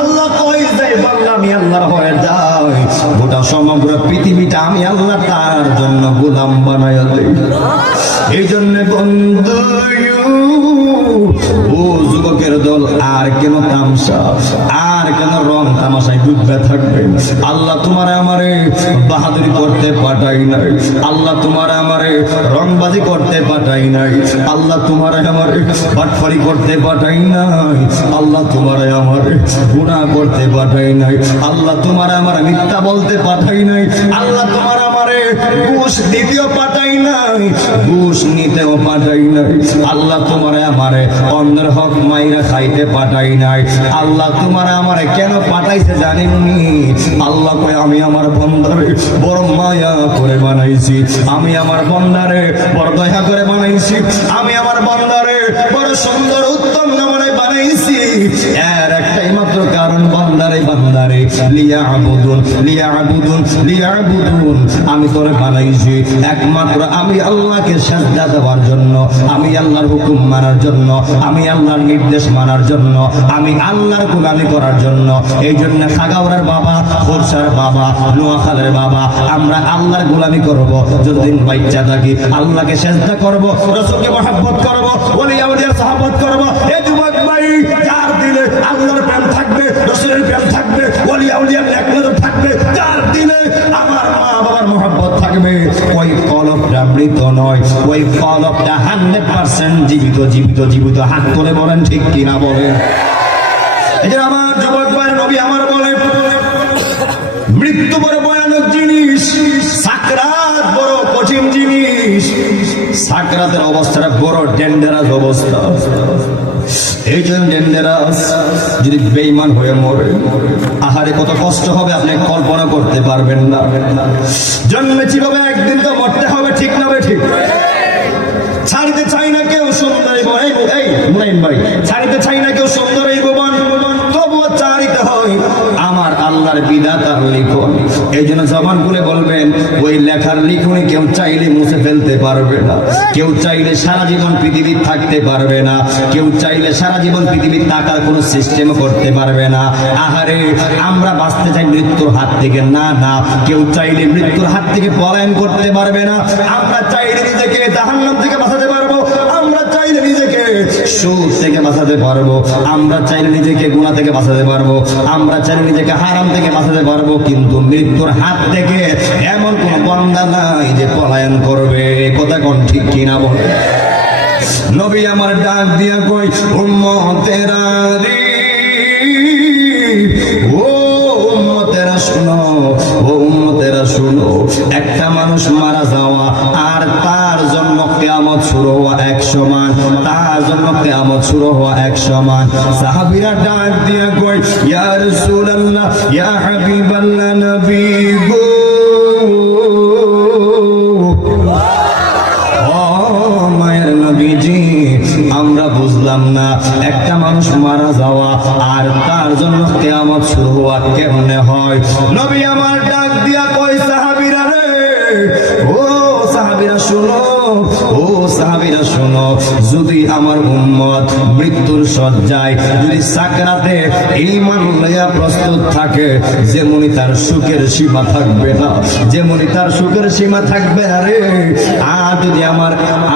আল্লাহ কই যে বান্দা আমি আল্লাহর হয়ে যাই, গোটা সমগ্র পৃথিবীটা আমি আল্লাহ তার জন্য গোলাম বানায় দেই। এই জন্য বন্ধু, ও যুবকের দল, আর কেন তামসা, আর কেন রং তামাশায় ডুববে থাকবে? আল্লাহ তোমার আমারে বাহাদুরি করতে পাঠাই নাই, আল্লাহ তোমার আমারে রংবাজি করতে পাঠাই নাই, আল্লাহ তোমার আমারে বাটফারি করতে পাঠাই নাই, আল্লাহ তোমার আমারে গুনাহ করতে পাঠাই নাই, আল্লাহ তোমার আমার মিথ্যা বলতে পাঠাই নাই, আল্লাহ তোমার আমারে ঘুষ দিতেও পাঠাই নাই, ঘুষ নিতেও পাঠাই নাই। আল্লাহ তোমারে আমারে অন্যের হক মাইরা খাইতে পাঠাই নাই। আল্লাহ তোমারে আমারে কেন পাঠাইছে জানেননি? আল্লাহ কয় আমি আমার বন্দারে বড় মায়া করে বানাইছি, আমি আমার বন্দারে বড় দয়া করে বানাইছি, আমি আমার বন্দারে বড় সুন্দর উত্তম নামে বানাইছি। এর একটাই মাত্র কারণ, বান্দারে বান্দারে লিয়াবুদুন লিয়াবুদুন লিয়াবুদুন, আমি তোরে বানাইছি একমাত্র আমি আল্লাহকে সাজদা দেওয়ার জন্য, আমি আল্লাহর হুকুম মানার জন্য, আমি আল্লাহর নির্দেশ মানার জন্য, আমি আল্লাহর গোলামি করার জন্য। এই জন্য খাগাউড়ার বাবা, খোরসার বাবা, নোয়াখালের বাবা, আমরা আল্লাহর গোলামি করব যতদিন বাচ্চা থাকি, আল্লাহকে সাজদা করব, রাসূলকে মহব্বত করব, ওলি আউলিয়ার সাহাবত করব। এই যুবক ভাই, যার দিলে আল্লাহর প্রেম থাকবে, রাসূলের প্রেম থাকবে, ওলি আউলিয়ার নেকলেস থাকবে, যার দিলে আমার মা বাবার মহব্বত থাকবে, ওই কলবটা মৃত নয়, ওই কলবটা 100% জীবিত জীবিত জীবিত। হাত তুলে বলেন ঠিক কিনা বলেন। এই যে আমার যুবক ভাই, নবী আমার বলে মৃত্যু বড় ভয়ানক জিনিস, সাকরাত বড় কঠিন জিনিস, সাকরাতের অবস্থাটা বড় ডেঞ্জারাস অবস্থা। এই জন্য ডেঞ্জারাস, যদি বেঈমান হয়ে মরে, আহারে কত কষ্ট হবে আপনি কল্পনা করতে পারবেন না। জন্মেছি ভাবে একদিন তো মরতে হবে, ঠিক না? ঠিক। ছাড়িতে চাই না কেউ সুন্দর এই মুনাইম ভাই, ছাড়িতে চাই না কেউ সুন্দর এই ভুবন, তবুও চারিতে হয় আমার আল্লাহর বিধাতার লিখন। এই জন্য জবান খুলে বলবেন, ওই লেখার লিখনে কেউ চাইলে মুছে ফেলতে পারবে না, কেউ চাইলে সারা জীবন পৃথিবীর থাকতে পারবে না, কেউ চাইলে সারা জীবন পৃথিবীর টাকার কোনো সিস্টেম করতে পারবে না। আহারে আমরা বাঁচতে চাই মৃত্যুর হাত থেকে, না না, কেউ চাইলে মৃত্যুর হাত থেকে পলায়ন করতে পারবে না। আমরা চাইলে নিজেকে জাহান্নাম থেকে বাঁচাতে পারবো, আমরা চাইলে নিজেকে সুদ থেকে বাঁচাতে পারবো, আমরা চাইলে নিজেকে গুনাহ থেকে বাঁচাতে পারবো, আমরা চাইলে নিজেকে হারাম থেকে বাঁচাতে পারবো, কিন্তু মৃত্যুর হাত থেকে এমন কোন বান্দা নাই যে পলায়ন করবে। কথা কোন ঠিক কিনা বলে? নবী আমার ডাক দিয়া কই, উম্মতেরা রে, ও উম্মতেরা শুনো, ও উম্মতেরা শুনো, একটা মানুষ মারা যাওয়া আর তার জন্য কিয়ামত শুরু হওয়া এক সমান, তার জন্য কিয়ামত শুরু হওয়া এক সমান। সাহাবীরা ডাক দিয়া কই, ইয়া রাসূলুল্লাহ, ইয়া হাবিবাল্লাহ, নবী গো, আমরা বুঝলাম না একটা মানুষ মারা যাওয়া আর তার জন্য কিয়ামত শুরু হওয়া কেমনে হয়? নবী আমার ডাক দিয়া কই, সাহাবীরা রে, ও সাহাবীরা শুনো, ও সাহাবীরা শুনো, যদি আমার উম্মত মৃত্যুর শয্যায় যদি সাকরাতে ঈমান লইয়া প্রস্তুত থাকে, যেমনি তার সুখের সীমা থাকবে না, যেমনি তার সুখের সীমা থাকবে না রে। আর যদি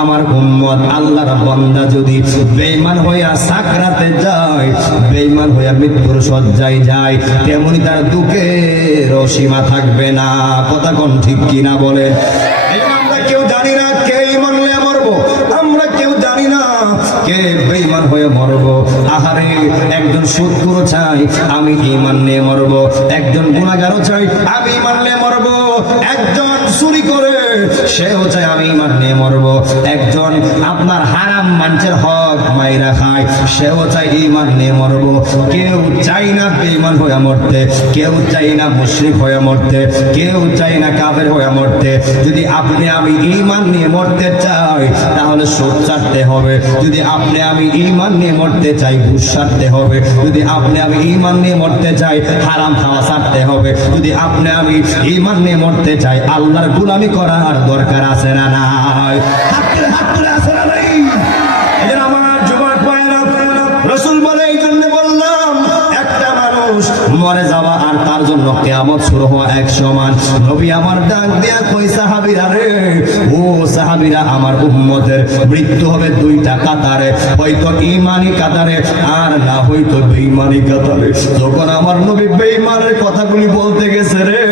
আমার উম্মত আল্লাহর বান্দা যদি বেঈমান হইয়া সাকরাতে যায়, বেঈমান হইয়া মৃত্যুর শয্যায় যায়, তেমনি তার দুঃখের সীমা থাকবে না। কথা কোন ঠিক কিনা বলেন? আমরা কেউ জানি না কে ঈমান লইয়া মরবো, আমরা কেউ জানি না কে বেঈমান হয়ে মরবো। আহারে একজন সুদখোর চাই আমি ঈমান নিয়ে মরবো, একজন গুনাহগারও চাই আমি ঈমান নিয়ে মরবো, একজন চুরি করে সেও চাই আমি ঈমান নিয়ে মরবো, একজন আপনার হারাম মানুষের হক মাইরা খায় সেও চাই ঈমান নিয়ে মরবো। কেউ চাই না বেঈমান হয়ে মরতে, কেউ চাই না মুশরিক হয়ে মরতে, কেউ চাই না কাফের হয়ে মরতে। যদি আপনি আমি ঈমান নিয়ে মরতে চাই তাহলে সুদ ছাড়তে হবে, যদি আপনি আমি ঈমান নিয়ে মরতে চাই ঘুষ ছাড়তে হবে, যদি আপনি আমি ঈমান নিয়ে মরতে চাই হারাম খাওয়া ছাড়তে হবে, যদি আপনি আমি ঈমান নিয়ে মরতে চাই আল্লাহর গোলামি করার দরকার আছে না নাই? হাত তুলে আছে না নাই? এজন্য আমার যুবক ভাইরা, রাসূল বলে এই জন্য বললাম একটা মানুষ মরে যাওয়া আর তার জন্য কিয়ামত শুরু হওয়া এক সমান। নবী আমার ডাক দিয়া কই, সাহাবীরা রে, ও সাহাবীরা, আমার উম্মতের মৃত্যু হবে দুইটা কাতারে, হয়তো ঈমানি কাতারে আর না হয়তো বেঈমানি কাতারে। যখন আমার নবী বেঈমানের কথাগুলি বলতে গেছে রে,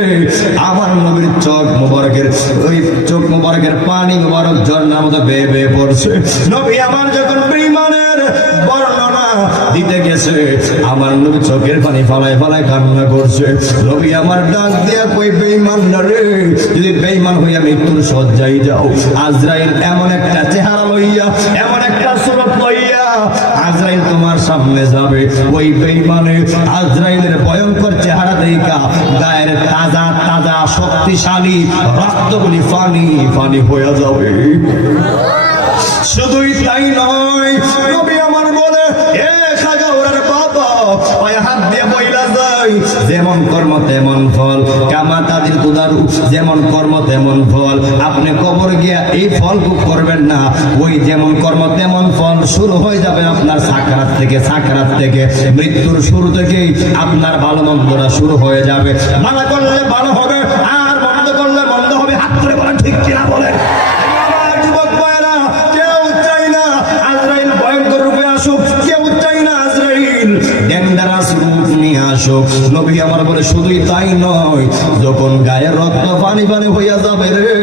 আমার নবীর চোখ মোবারকের ওই চোখ মোবারকের পানি মোবারক ঝর্ণার মতো বেয়ে বেয়ে পড়ছে। নবী আমার যখন বেঈমানের বর্ণনা দিতে গেছে আমার নবী চোখের পানি ফালায় ফালায় কান্না করছে। নবী আমার ডাক দিয়া কই বেঈমান না রে, যদি বেঈমান হইয়া মৃত্যুর শয্যায় যাও, আজরাইল এমন একটা চেহারা লইয়া, এমন একটা সুরত লইয়া আজরাইল তোমার সামনে যাবে। ওই বেঈমানে আজরাইলের ভয়ঙ্কর চেহারা দেখা গায়ের তাজা তাজা শক্তিশালী রক্তগুলি পানি পানি হয়ে যাবে। শুধুই তাই নয়, নবী আমার বলে এ খাগাউরার বাবা, পায়ে হাত দিয়ে বইলা যায়, যেমন কর্ম তেমন ফল, কামা তাদের তুদারু, যেমন কর্ম তেমন ফল। আপনি কবর গিয়া এই ফল ভোগ করবেন না, ওই যেমন কর্ম তেমন ফল শুরু হয়ে যাবে আপনার সাকরাত থেকে। সাকরাত থেকে মৃত্যুর শুরু থেকেই আপনার ভালো মন্দরা শুরু হয়ে যাবে। ভালো করলে ভালো হবে, আর মন্দ করলে মন্দ হবে। হাত করে বলেন ঠিক কিনা বলেন। নবী আমার বলে শুধুই তাই নয়, যখন গায়ের রক্ত পানি পানি হইয়া যাবে রে,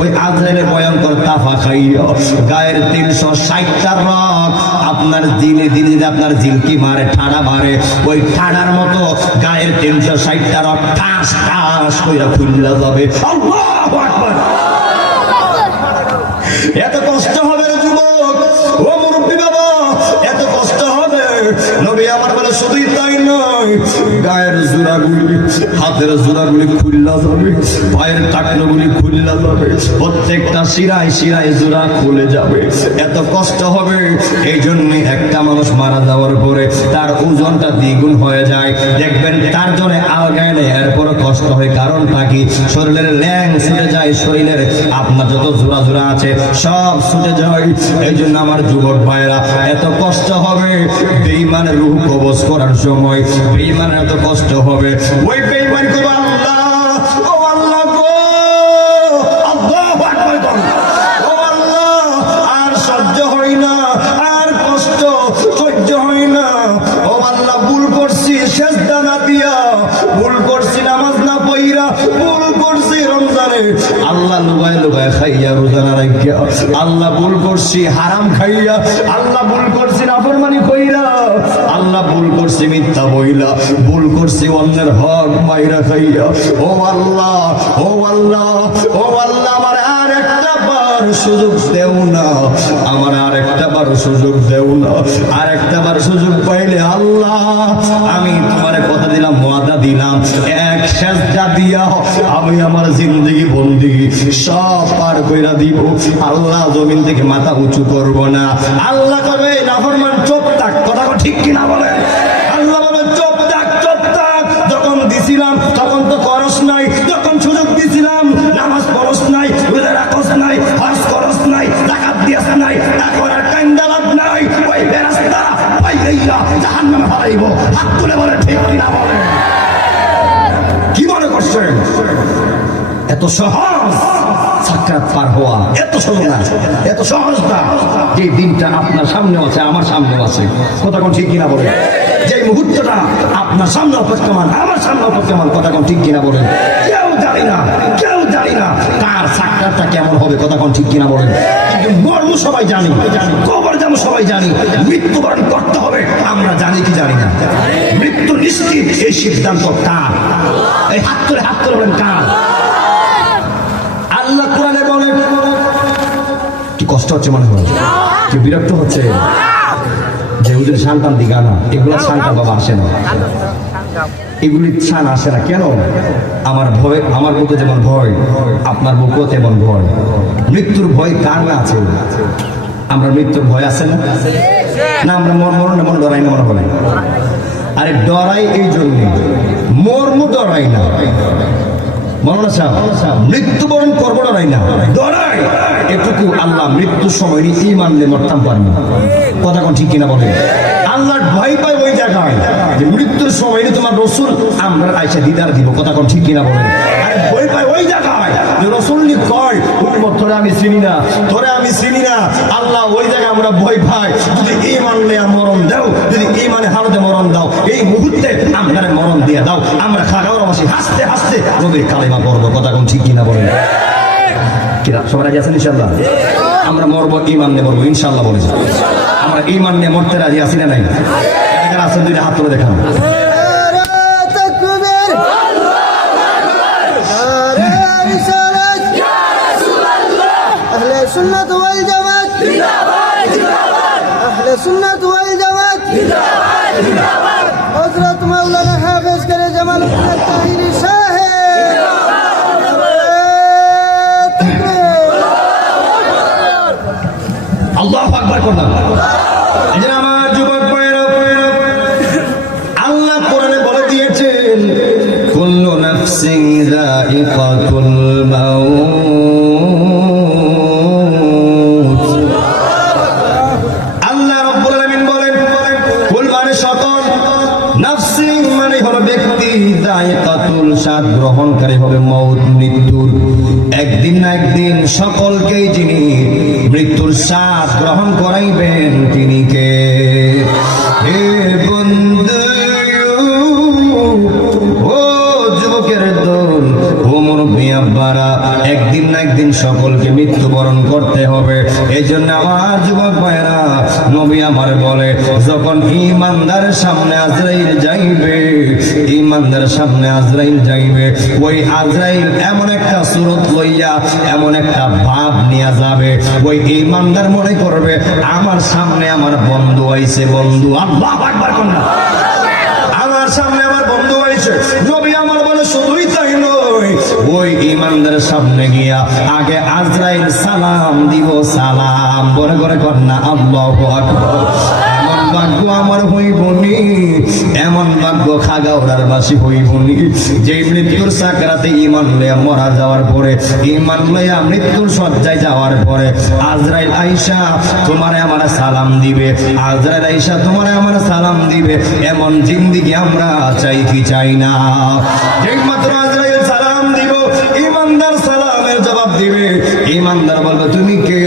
ওই আজরাইলের ভয়ঙ্কর তাফা খাইয়া গায়ের 360টা রক আপনার দিনে দিনে আপনার জিলকি মারে, ঠাড়া মারে, ওই ঠাড়ার মতো গায়ের 360টা রক ঠাস ঠাস কইরা খুললা যাবে। আল্লাহু আকবার। এত কষ্ট হবে রে যুবক, ও মুরব্বি বাবা, এত কষ্ট হবে। নবী আমার বলে শুধুই তাই নয়, গায়ের জোড়াগুলি, হাতের জোড়াগুলি খুললা যাবে, পায়ের টাকনোগুলি খুললা যাবে, প্রত্যেকটা শিরায় শিরায় জোড়া খুলে যাবে। এত কষ্ট হবে। এই জন্য একটা মানুষ মারা যাওয়ার পরে তার ওজনটা দ্বিগুণ হয়ে যায়। দেখবেন তার জন্য আলগায় নেই, এরপরও কষ্ট হয়। কারণটা কি? শরীরের ল্যাং ছুটে যায়, শরীরের আপনার যত জোড়া জোড়া আছে সব ছুটে যায়। এই জন্য আমার যুবক ভাইরা, এত কষ্ট হবে বেঈমানের রূহ কবজ করার সময়, বেঈমানের এত কষ্ট হবে। ওই বেঈমান কো আল্লাহ, ও আল্লাহ গো, আল্লাহু আকবার গো, ও আল্লাহ, আর সহ্য হয় না, আর কষ্ট সহ্য হয় না। ও আল্লাহ, ভুল করছি সেজদা না দিয়া, ভুল করছি নামাজ না পড়া, ভুল করছি রমজানে আল্লাহ লুগায় লুগায় খাইয়া রোজা না রাখিয়া, আল্লাহ ভুল করছি হারাম খাইয়া, আল্লাহ ভুল করছি নাফরমানি কইরা, আল্লাহ ভুল করছি মিথ্যা বইলা, ভুল করছি অন্যের হক মাইরা খাইয়া। ও আল্লাহ, ও আল্লাহ, ও আল্লাহ, আমার আর একটা বার সুযোগ দেও না, আমার আর একটা বার সুযোগ দেও না। আর একটা বার সুযোগ পাইলে আল্লাহ আমি তোমার কথা দিলাম, ওয়াদা দিলাম, এক সেজদা দিয়া আমি আমার জিন্দেগি বন্দেগি সব পার কইরা দিব। আল্লাহ জমিন থেকে মাথা উঁচু করব না। আল্লাহ কবে নাফরমান চুপ থাক, কথা ঠিক কিনা বলে? আল্লাহ বলে চুপ থাক, চুপ থাক। যখন দিছিলাম তখন তো করস নাই, যখন সুযোগ দিছিলাম নামাজ পড়স নাই, রোজা রাখস নাই, হজ করস নাই, যাকাত দিয়াস নাই, এখন আর কান্দা লাভ নাই। ওই বেরাস্তা ওই গাইয়া জাহান্নামে হারাইব। হাত তুলে বলে ঠিক কিনা বলে? কি মনে করছেন এত সহজ সাক্ষাৎ পার হওয়া? এত সহজ না, এত সহজ না। যে দিনটা আপনার সামনে আছে, আমার সামনে আছে, কথা কোন ঠিক কিনা বলেন? যে মুহূর্তটা আপনার সামনে অপেক্ষমান, আমার সামনে অপেক্ষমান, কথা কোন ঠিক কিনা বলেন? কেউ জানি না, কেউ জানি না কার সাক্ষাৎটা কেমন হবে, কথা কোন ঠিক কিনা বলেন? কিন্তু মর্ম সবাই জানি, কবর যাবো সবাই জানি, মৃত্যুবরণ করতে হবে আমরা জানি কি জানি না? মৃত্যু নিশ্চিত, এই সিদ্ধান্ত কার? এই হাত করে বলেন কার? আল্লাহ কোরআনে বলে, কি কষ্ট হচ্ছে মনে হয়? কি বিরক্ত হচ্ছে? যে ওদের সন্তান দিঘা না, এগুলো সন্তান বাবা আসে না, এগুলি ছান আসে না। কেন? আমার ভয়, আমার বুকে যেমন ভয়, আপনার বুকেও তেমন ভয়। মৃত্যুর ভয় কার না আছে? আমরা মৃত্যুর ভয় আছে না? না আমরা মরণ এমন ডরাই না, মনে হয়। আরে ডরাই এই জন্য, মর্ম ডরাই না। মৃত্যুবরণ করবো ডরাই না, ডরাই এটুকু আল্লাহ মৃত্যুর সময় ঈমান নিয়ে মরতাম পারবো, কথা কোন ঠিক কিনা বলে? আল্লাহর ভয় পায় ওই জায়গায় যে মৃত্যুর সময় তোমার রসুল আমরা আইসা দিদার দিব, কথা কোন ঠিক কিনা বলে? আরে ভয় পায় ওই জায়গায় যে রসুল কয় তোরে আমি চিনি না, তোরে আমি চিনি না। আল্লাহ ওই জায়গায় আমরা ভয় পাই, যদি ঈমান নিয়ে মরণ দাও, যদি ঈমানে হালতে মরণ দাও, এই মুহূর্তে আমরা মরণ দিয়ে দাও, আমরা খাগাওয়ার মাসে হাসতে হাসতে নবীর কালেমা পড়বো, কথা কোন ঠিক কিনা বলেন? কিরা সবাই রাজি আছেন ইনশাআল্লাহ? আমরা মরবো ঈমান নিয়ে মরবো ইনশাআল্লাহ বলে। আমার আমরা ঈমান নিয়ে মরতে রাজি আছি না নাই? এখানে আসেন, দুইটা হাত তুলে দেখান। সুন্নাত ওয়াল জামাত জিন্দাবাদ, জিন্দাবাদ। আহলে সুন্নাত ওয়াল জামাত জিন্দাবাদ, জিন্দাবাদ। হযরত মাওলানা হাফেজ করে জামাল উদ্দিন তাহিরি সাহেব আল্লাহু আকবার করলাম। এই যে আমার যুবক ভাইরা, আল্লাহ কোরআনে বলে দিয়েছেন কুল্লু নাফসিন যায়িকাতুল মাউত। আল্লাহ রাব্বুল আলামিন বলেন কুল মানে সকল, নাফসিন মানে হলো ব্যক্তি, যায়িকাতুল স্বাদ গ্রহণকারী হবে মউত মৃত্যুর। একদিন না একদিন সকলকেই যিনি মৃত্যুর স্বাদ গ্রহণ করাইবেন তিনি কে? হে বন্ধু, ও যুবকের দল, ও মুরব্বী আব্বারা, একদিন না একদিন সকলকে মৃত্যুবরণ করতে হবে। এই জন্য আমার যুবক ভাইরা, নবী আমার বলে যখন ঈমানদারের সামনে আজরাইল যাইবে, ঈমানদারের সামনে আজরাইল যাইবে, ওই আজরাইল এমন একটা সুরত লইয়া, এমন একটা ভাব নিয়ে যাবে, ওই ঈমানদার মনে করবে আমার সামনে আমার বন্ধু আইছে। বন্ধু, আল্লাহু আকবার করুন, আমার সামনে আমার বন্ধু আইছে। নবী আমার বলে শুধুই তাই নয়, ওই ঈমানদারের সামনে গিয়া আগে আজরাইল সালাম দিব। সালাম বলে করে কর না, আল্লাহু আকবার। এমন ভাগ্য আমার হইবনি, এমন ভাগ্য খাগাউড়ার বাসী হইবনি, যে মৃত্যুর সাকরাতে ঈমান লইয়া মরা যাওয়ার পরে, ঈমান লইয়া মৃত্যুর শয্যায় যাওয়ার পরে আজরাইল আইসা তোমারে আমার সালাম দিবে, আজরাইল আইসা তোমারে আমার সালাম দিবে। এমন জিন্দেগি আমরা চাই কি চাই না? যেই মাত্র আজরাইল সালাম দিব, ঈমানদার সালামের জবাব দিবে। ঈমানদার বলবে তুমি কে?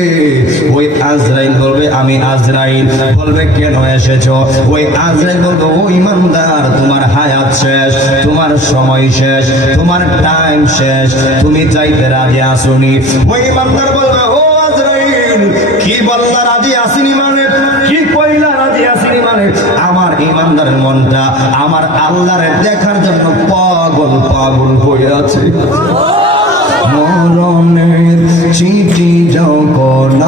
ওই আজরাইল বলবে আমি আজরাইল। বলবে কেন এসেছো? ওই আজরাইল বলবে ও ঈমানদার, তোমার হায়াত শেষ, তোমার সময় শেষ, তোমার টাইম শেষ, তুমি চাইতে রাজি আসুনি। ওই ঈমানদার বলবে ও আজরাইল, কি বললা রাজি আসিনি মানে? কি কইলা রাজি আসিনি মানে? আমার ঈমানদারের মনটা আমার আল্লাহর দেখার জন্য পাগল পাগল হয়ে আছে। মরণের চিঠি যখন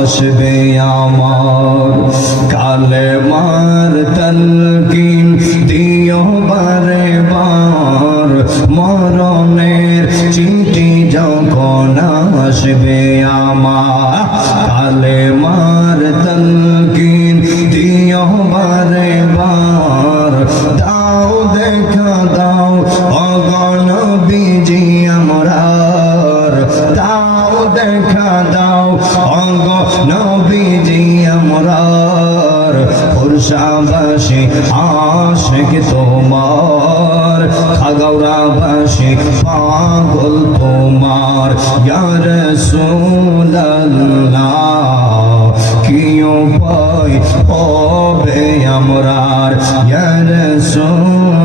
আসবে আমার, কালেমার তালকিন দিও বারে বার। মরণের চিঠি যখন আসবে আমার, কালেমার তালকিন দিও বারে বার। দাও দেখা দাও অগণবীজি আমরা, দাও দেখা দাও অগণবীজি আমরা। খুরশাবাসী আশিক তোমার, খাগাউড়াবাসী পাগল তোমার। ইয়া রাসূলুল্লাহ কি উপায় হবে আমরার? ইয়া রাসূলুল্লাহ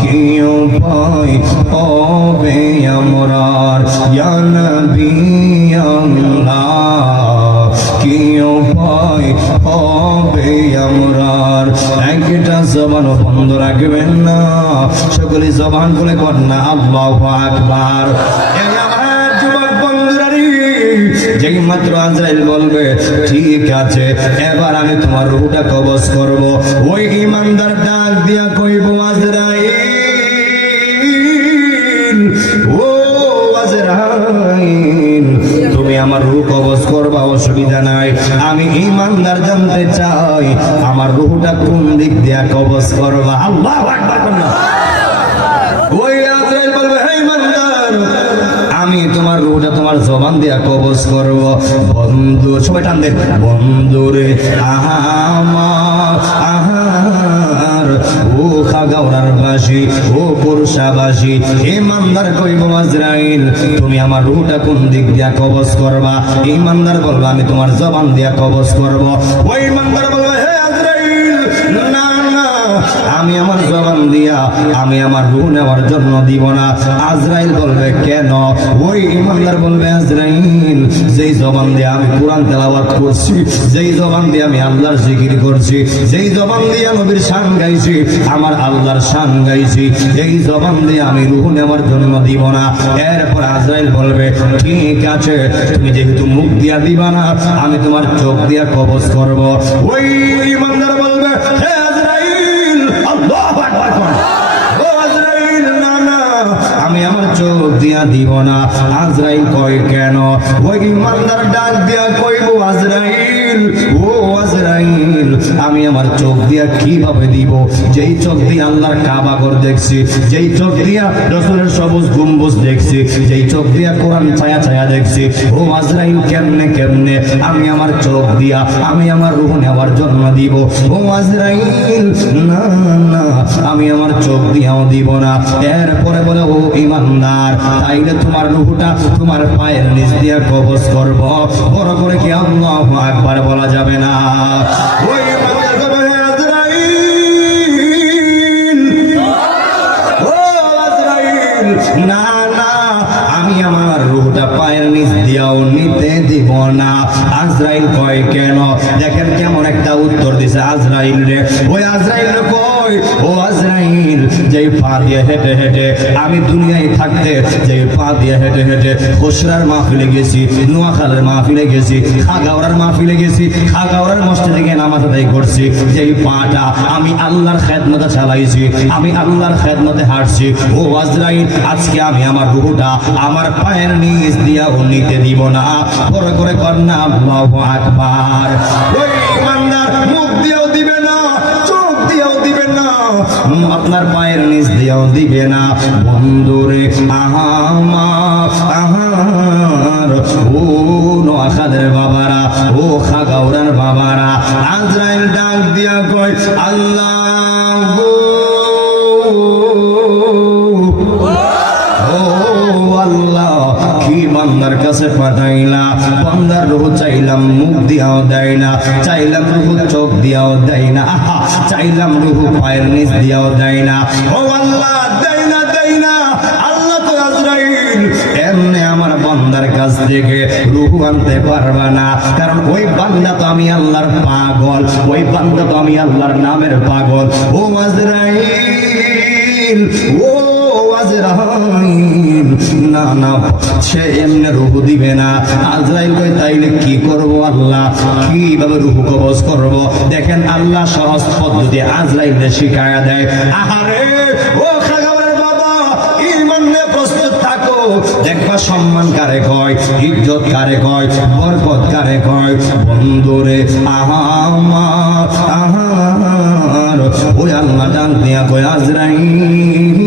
কি উপায় হবে আমরার? ইয়া নবী আল্লাহ কি উপায় হবে আমরার? একটা জবান বন্ধ রাখবেন না, সকলে জবান খুলে কর না আল্লাহু আকবার। যেই মাত্র আজরাইল বলবে ঠিক আছে এবার আমি তোমার রূহটা কবজ করব, ওই ঈমানদার ডাক দিয়া কইব আজরাইল, ও আজরাইল তুমি আমার রূহ কবজ করবা, অসুবিধা নাই। আমি ঈমানদার জানতে চাই আমার রূহটা কোন দিক দিয়া কবজ করবা। আল্লাহু আকবার। ওই আজরাইল বলবে হে ঈমানদার, আমি তোমার রূহটা তোমার জবান দিয়া কবজ করব। বন্ধু, সবাই টান দেন, বন্ধু রে আহার, ও খাগাউড়ার বাসী, ও পুরুষাবাসী, ঈমানদার কইব আজরাইল তুমি আমার রূহটা কোন দিক দিয়া কবজ করবা? ঈমানদার বলবা আমি তোমার জবান দিয়া কবজ করব। ওই ঈমানদার বলবে হে আজরাইল, না না আমি আমার জবান দিয়া আমি আমার রূহ নেওয়ার জন্য দিব না। আজরাইল বলবে কেন? ওই ইমানদার বলবে আজরাইল যেই জবান দিয়ে আমি কোরআন তেলাওয়াত করছি, যেই জবান দিয়ে আমি আল্লাহর জিকির করছি, যেই জবান দিয়ে নবীর শান গাইছি, আমার আল্লাহর শান গাইছি, এই জবান দিয়ে আমি রূহ নেওয়ার জন্য দিব না। এরপর আজরাইল বলবে ঠিক আছে, তুমি যেহেতু মুখ দিয়া দিবা না, আমি তোমার চোখ দিয়া কবজ করব। ওই ইমানদার বলবে হে আজরাইল, আল্লাহু আকবার, ও আজরাইল না না, আমি আমার চোখ দিয়া দিব না। আজরাইল কয় কেন? ওই ইমানদার ডাক দিয়া কইব আজরাইল, ও আজরাইল আমি আমার চোখ দিয়া কিভাবে দিব? যেই চোখ দিয়ে আল্লাহর কাবা ঘর দেখছি, যেই চোখ দিয়া রাসূলের সবুজ গম্বুজ দেখছি, যেই চোখ দিয়া কোরআন ছায়া ছায়া দেখছি, ও আজরাইল কেমনে কেমনে আমি আমার চোখ দিয়া আমি আমার রূহ নেওয়ার জন্য দিব? ও আজরাইল না না, আমি আমার চোখ দিয়াও দিব না। এরপরে বলে ও ইমানদার, তাইলে তোমার রূহটা তোমার পায়ের নিচ দিয়া কবজ করব। বড় করে কি আল্লাহু আকবার বলা যাবে না? ওই ইমানদার বলে হে আজরাইল, ও আজরাইল না না, আমি আমার রূহটা পায়ের নিচ দিয়াও নিতে দিব না। আজরাইল কয় কেন? দেখেন কেমন একটা উত্তর দিছে আজরাইল রে। ওই আজরাইল কয় ও আজরাইল, যেই পা দিয়ে হেঁটে হেঁটে আমি দুনিয়ায় থাকতে, যেই পা দিয়ে হেঁটে হেঁটে খুশরার মাহফিলে গেছি, নোয়াখালের মাহফিলে গেছি, খাগাওয়ার মাহফিলে গেছি, খাগাওয়ার মসজিদে গিয়ে নামাজ আদায় করছি, যেই পাটা আমি আল্লাহর খেদমতে চালাইছি, আমি আল্লাহর খেদমতে হাঁটছি, ও আজরাইল আজকে আমি আমার রূহটা আমার পায়ের নিচ দিয়াও নিতে দিব না। বড় করে কন্যা আল্লাহু আকবার। ওই ইমানদার মুখ দিয়েও দিবে না, চোখ দিয়েও দিবে না, আপনার পায়ের নিচ দিয়েও দিবে না। বন্ধুরে আহার, ও নোয়াখালের বাবারা, ও খাগাউড়ার বাবারা, আজরাইল ডাক দিয়া কয় আল্লাহ গো, ও আল্লাহ কি বান্দার কাছে পাঠাইলা, বান্দার রূহ চাইলাম মুখ দিয়াও দেয় না, চাইলাম রূহ চোখ দিয়াও দেয় না, আহা চাইলাম রূহ পায়ের নিচ দিয়াও দেয় না। ও আল্লাহ দেয় না, দেয় না। আল্লাহ তো আজরাইল এমনি আমার বান্দার কাছ থেকে রূহ আনতে পারবা না, কারণ ওই বান্দা তো আমি আল্লাহর পাগল, ওই বান্দা তো আমি আল্লাহর নামের পাগল। ও আজরাইল, ও আজরাইল না না, সে এমনি রূহ দিবে না। আজরাইল কই তাইলে কি করব আল্লাহ, কিভাবে রূহ কবজ করব? দেখেন আল্লাহ সহজ পদ্ধতি আজরাইলকে শিখায়া দেয়। আহারে ও খাগাওয়ারের বাবা, ঈমান নিয়ে প্রস্তুত থাকো, দেখবা সম্মান কারে কয়, ইজ্জত কারে কয়, বরকত কারে কয়। বন্ধুরে আহার, ওই আল্লাহ ডাক দিয়া কয় আজরাইল,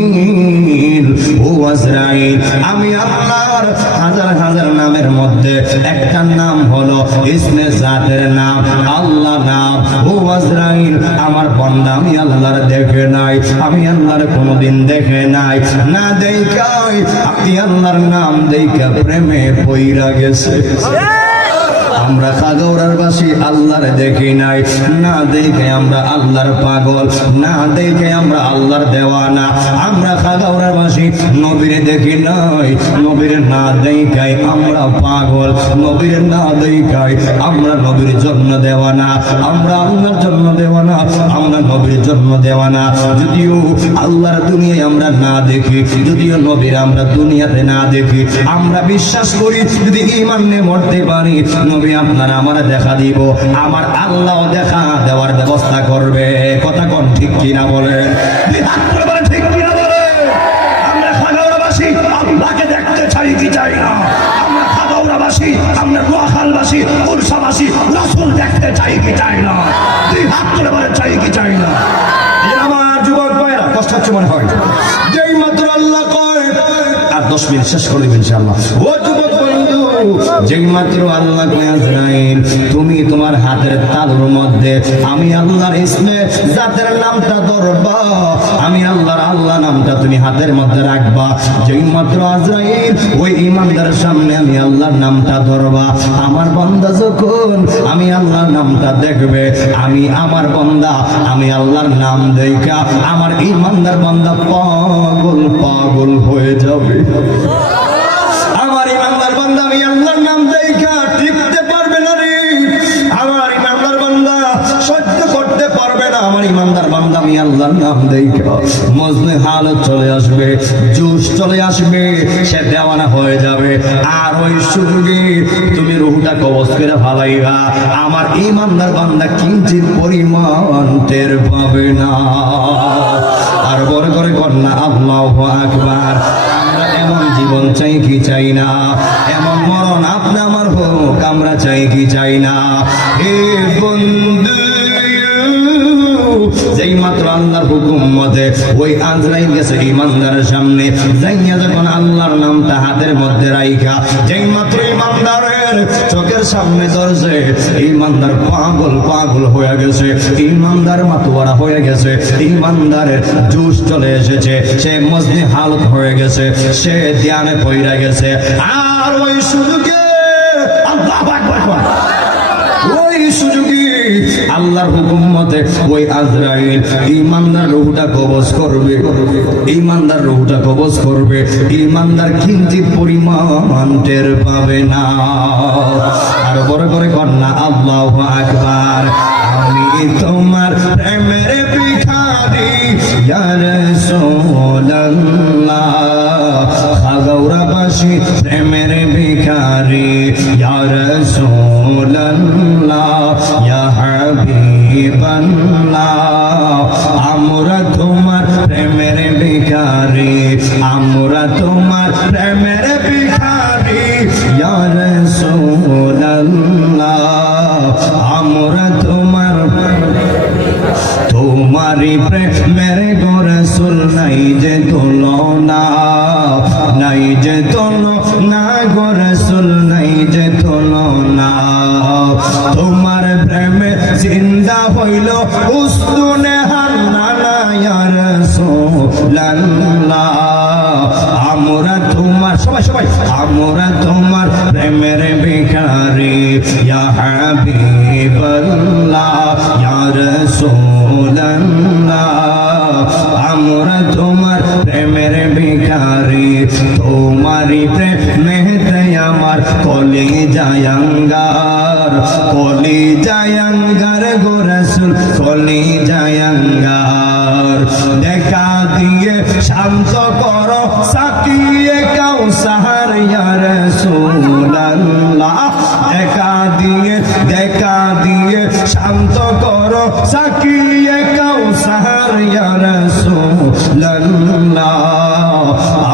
ও আজরাইল আমি আল্লাহর হাজার হাজার নামের মধ্যে একটা নাম হলো ইসমে জাতের নাম, আল্লাহ নাম। ও আজরাইল আমার বান্দা আমি আল্লাহর দেখে নাই, আমি আল্লাহর কোনোদিন দেখে নাই, না দেখাই আপনি আল্লাহর নাম দেখা প্রেমে পইরা গেছে। আমরা খাগাউড়ার বাসী আল্লাহর দেখি নাই, না দেখে আমরা আল্লাহর পাগল, না দেখে আমরা আল্লাহর দেওয়ানা। আমরা খাগাউড়ার বাসী নবীরে দেখি নাই, নবীরে না দেখাই আমরা পাগল, নবীরে না দেখাই আমরা নবীর জন্য দেওয়ানা, আমরা আল্লাহর জন্য দেওয়ানা, আমরা নবীর জন্য দেওয়ানা। যদিও আল্লাহর দুনিয়ায় আমরা না দেখি, যদিও নবীর আমরা দুনিয়াতে না দেখি, আমরা বিশ্বাস করি যদি ঈমান নিয়ে মরতে পারি নবী আপনার আমার দেখা দিব, আমার আল্লাহ দেখা দেওয়ার ব্যবস্থা করবে। কথা কোন ঠিক কিনা বলেন? ঠিক কিনা বলেন? আমরা খাগাউড়াবাসী আল্লাহকে দেখতে চাই কি চাই না? আমরা খাগাউড়াবাসী, আমরা নোয়াখালবাসী, কুরসাবাসী রাসূল দেখতে চাই কি চাই না? দুই হাত তুলে বলে চাই কি চাই না? আমার যুবক ভাইরা কষ্ট হচ্ছে মনে হয়, যেই মাত্র আল্লাহ কয় আর 10 মিনিট শেষ করে দেবেন ইনশাআল্লাহ। ও যুবক বন্ধু যেই মাত্র আল্লাহ আজরাইল তুমি তোমার হাতের তালুর মধ্যে আমি আল্লাহর ইসমে জাতের নামটা ধরবা, আমি আল্লাহ নামটা তুমি হাতের মধ্যে রাখবা। যেই মাত্র আজরাইল ওই ইমানদারের সামনে আমি আল্লাহর নামটা ধরবা, আমার বান্দা যখন আমি আল্লাহর নামটা দেখবে, আমি আমার বান্দা আমি আল্লাহর নাম দেখা আমার ইমানদার বান্দা পাগল পাগল হয়ে যাবে। আমার ইমানদার বান্দা আমি আল্লাহর নাম দেখা টিকতে পারবে না রে, আমার ইমানদার বান্দা সহ্য করতে পারবে না। আমার ইমানদার বান্দা আমি আল্লাহর নাম দেখা মজনে হালত চলে আসবে, জোশ চলে আসবে, সে দেওয়ানা হয়ে যাবে। আর ওই সুযোগে তুমি রুহটা কবজ করে ফালাইবা, আমার ইমানদার বান্দা কিঞ্চিত পরিমাণ টের পাবে না। আর বড় করে কন্যা আল্লাহু আকবার। আমরা এমন জীবন চাই কি চাই না, এমন মরণ আপনি আমার হোক আমরা চাই কি চাই না। হে বন্ধু, যেই মাত্র আল্লাহর হুকুম মতে ওই আজরাইল গেছে ইমানদারের সামনে, যাইয়া যখন আল্লাহর নামটা হাতের মধ্যে রাইখা যেই মাত্র ইমানদারের চোখের সামনে ধরছে, ইমানদার পাগল পাগল হয়ে গেছে, ইমানদার মাতোয়ারা হয়ে গেছে, ইমানদারের জোশ চলে এসেছে, সে মজনি হালত হয়ে গেছে, সে ধ্যানে পইরা গেছে। আর ওই সুযোগে আল্লাহু আকবার, ওই সুযোগে আল্লাহর হুকুম মতে ওই আজরাইল ইমানদার রূহটা কবজ করবে, ইমানদার রূহটা কবজ করবে, ইমানদার কিঞ্চিত পরিমাণ টের পাবে না। আর বড় করে কন্যা আল্লাহু আকবার। আমি তোমার প্রেমের ভিখারি ইয়া রাসূলুল্লাহ, খাগৌরাবাসী প্রেমের ভিখারি ইয়া রাসূলুল্লাহ, ইয়া হাবিবাল্লাহ, আমরা তোমার প্রেমের ভিখারি, আমরা তোমার প্রেমের ভিখারি ইয়া রাসূলুল্লাহ, আমরা তোমারি প্রেমের গো রাসূল নাই যে তুলনা, নাই যে তুলনা গো রাসূল নাই যে তুলনা, তোমার প্রেমে জিন্দা হইল উস্তুনে হান্নানা ইয়া রাসূলুল্লাহ, আমরা তোমার সবাই আমরা তোমার প্রেমের ভিখারি ইয়া হাবিবাল্লাহ, ইয়া রাসূলুল্লাহ, আমরা তোমার প্রেমের ভিখারি, তোমারি প্রেমেতে আমার কলিজায় আঙ্গার, কলিজায় আঙ্গার গো রাসূল, কলিজায় আঙ্গার। দেখা দিয়ে শান্ত করো সাকিয়ে কাউসার ইয়া রাসূলুল্লাহ, দেখা দিয়ে শান্ত করো সাকিয়ে কাউসার ইয়া রাসূলুল্লাহ,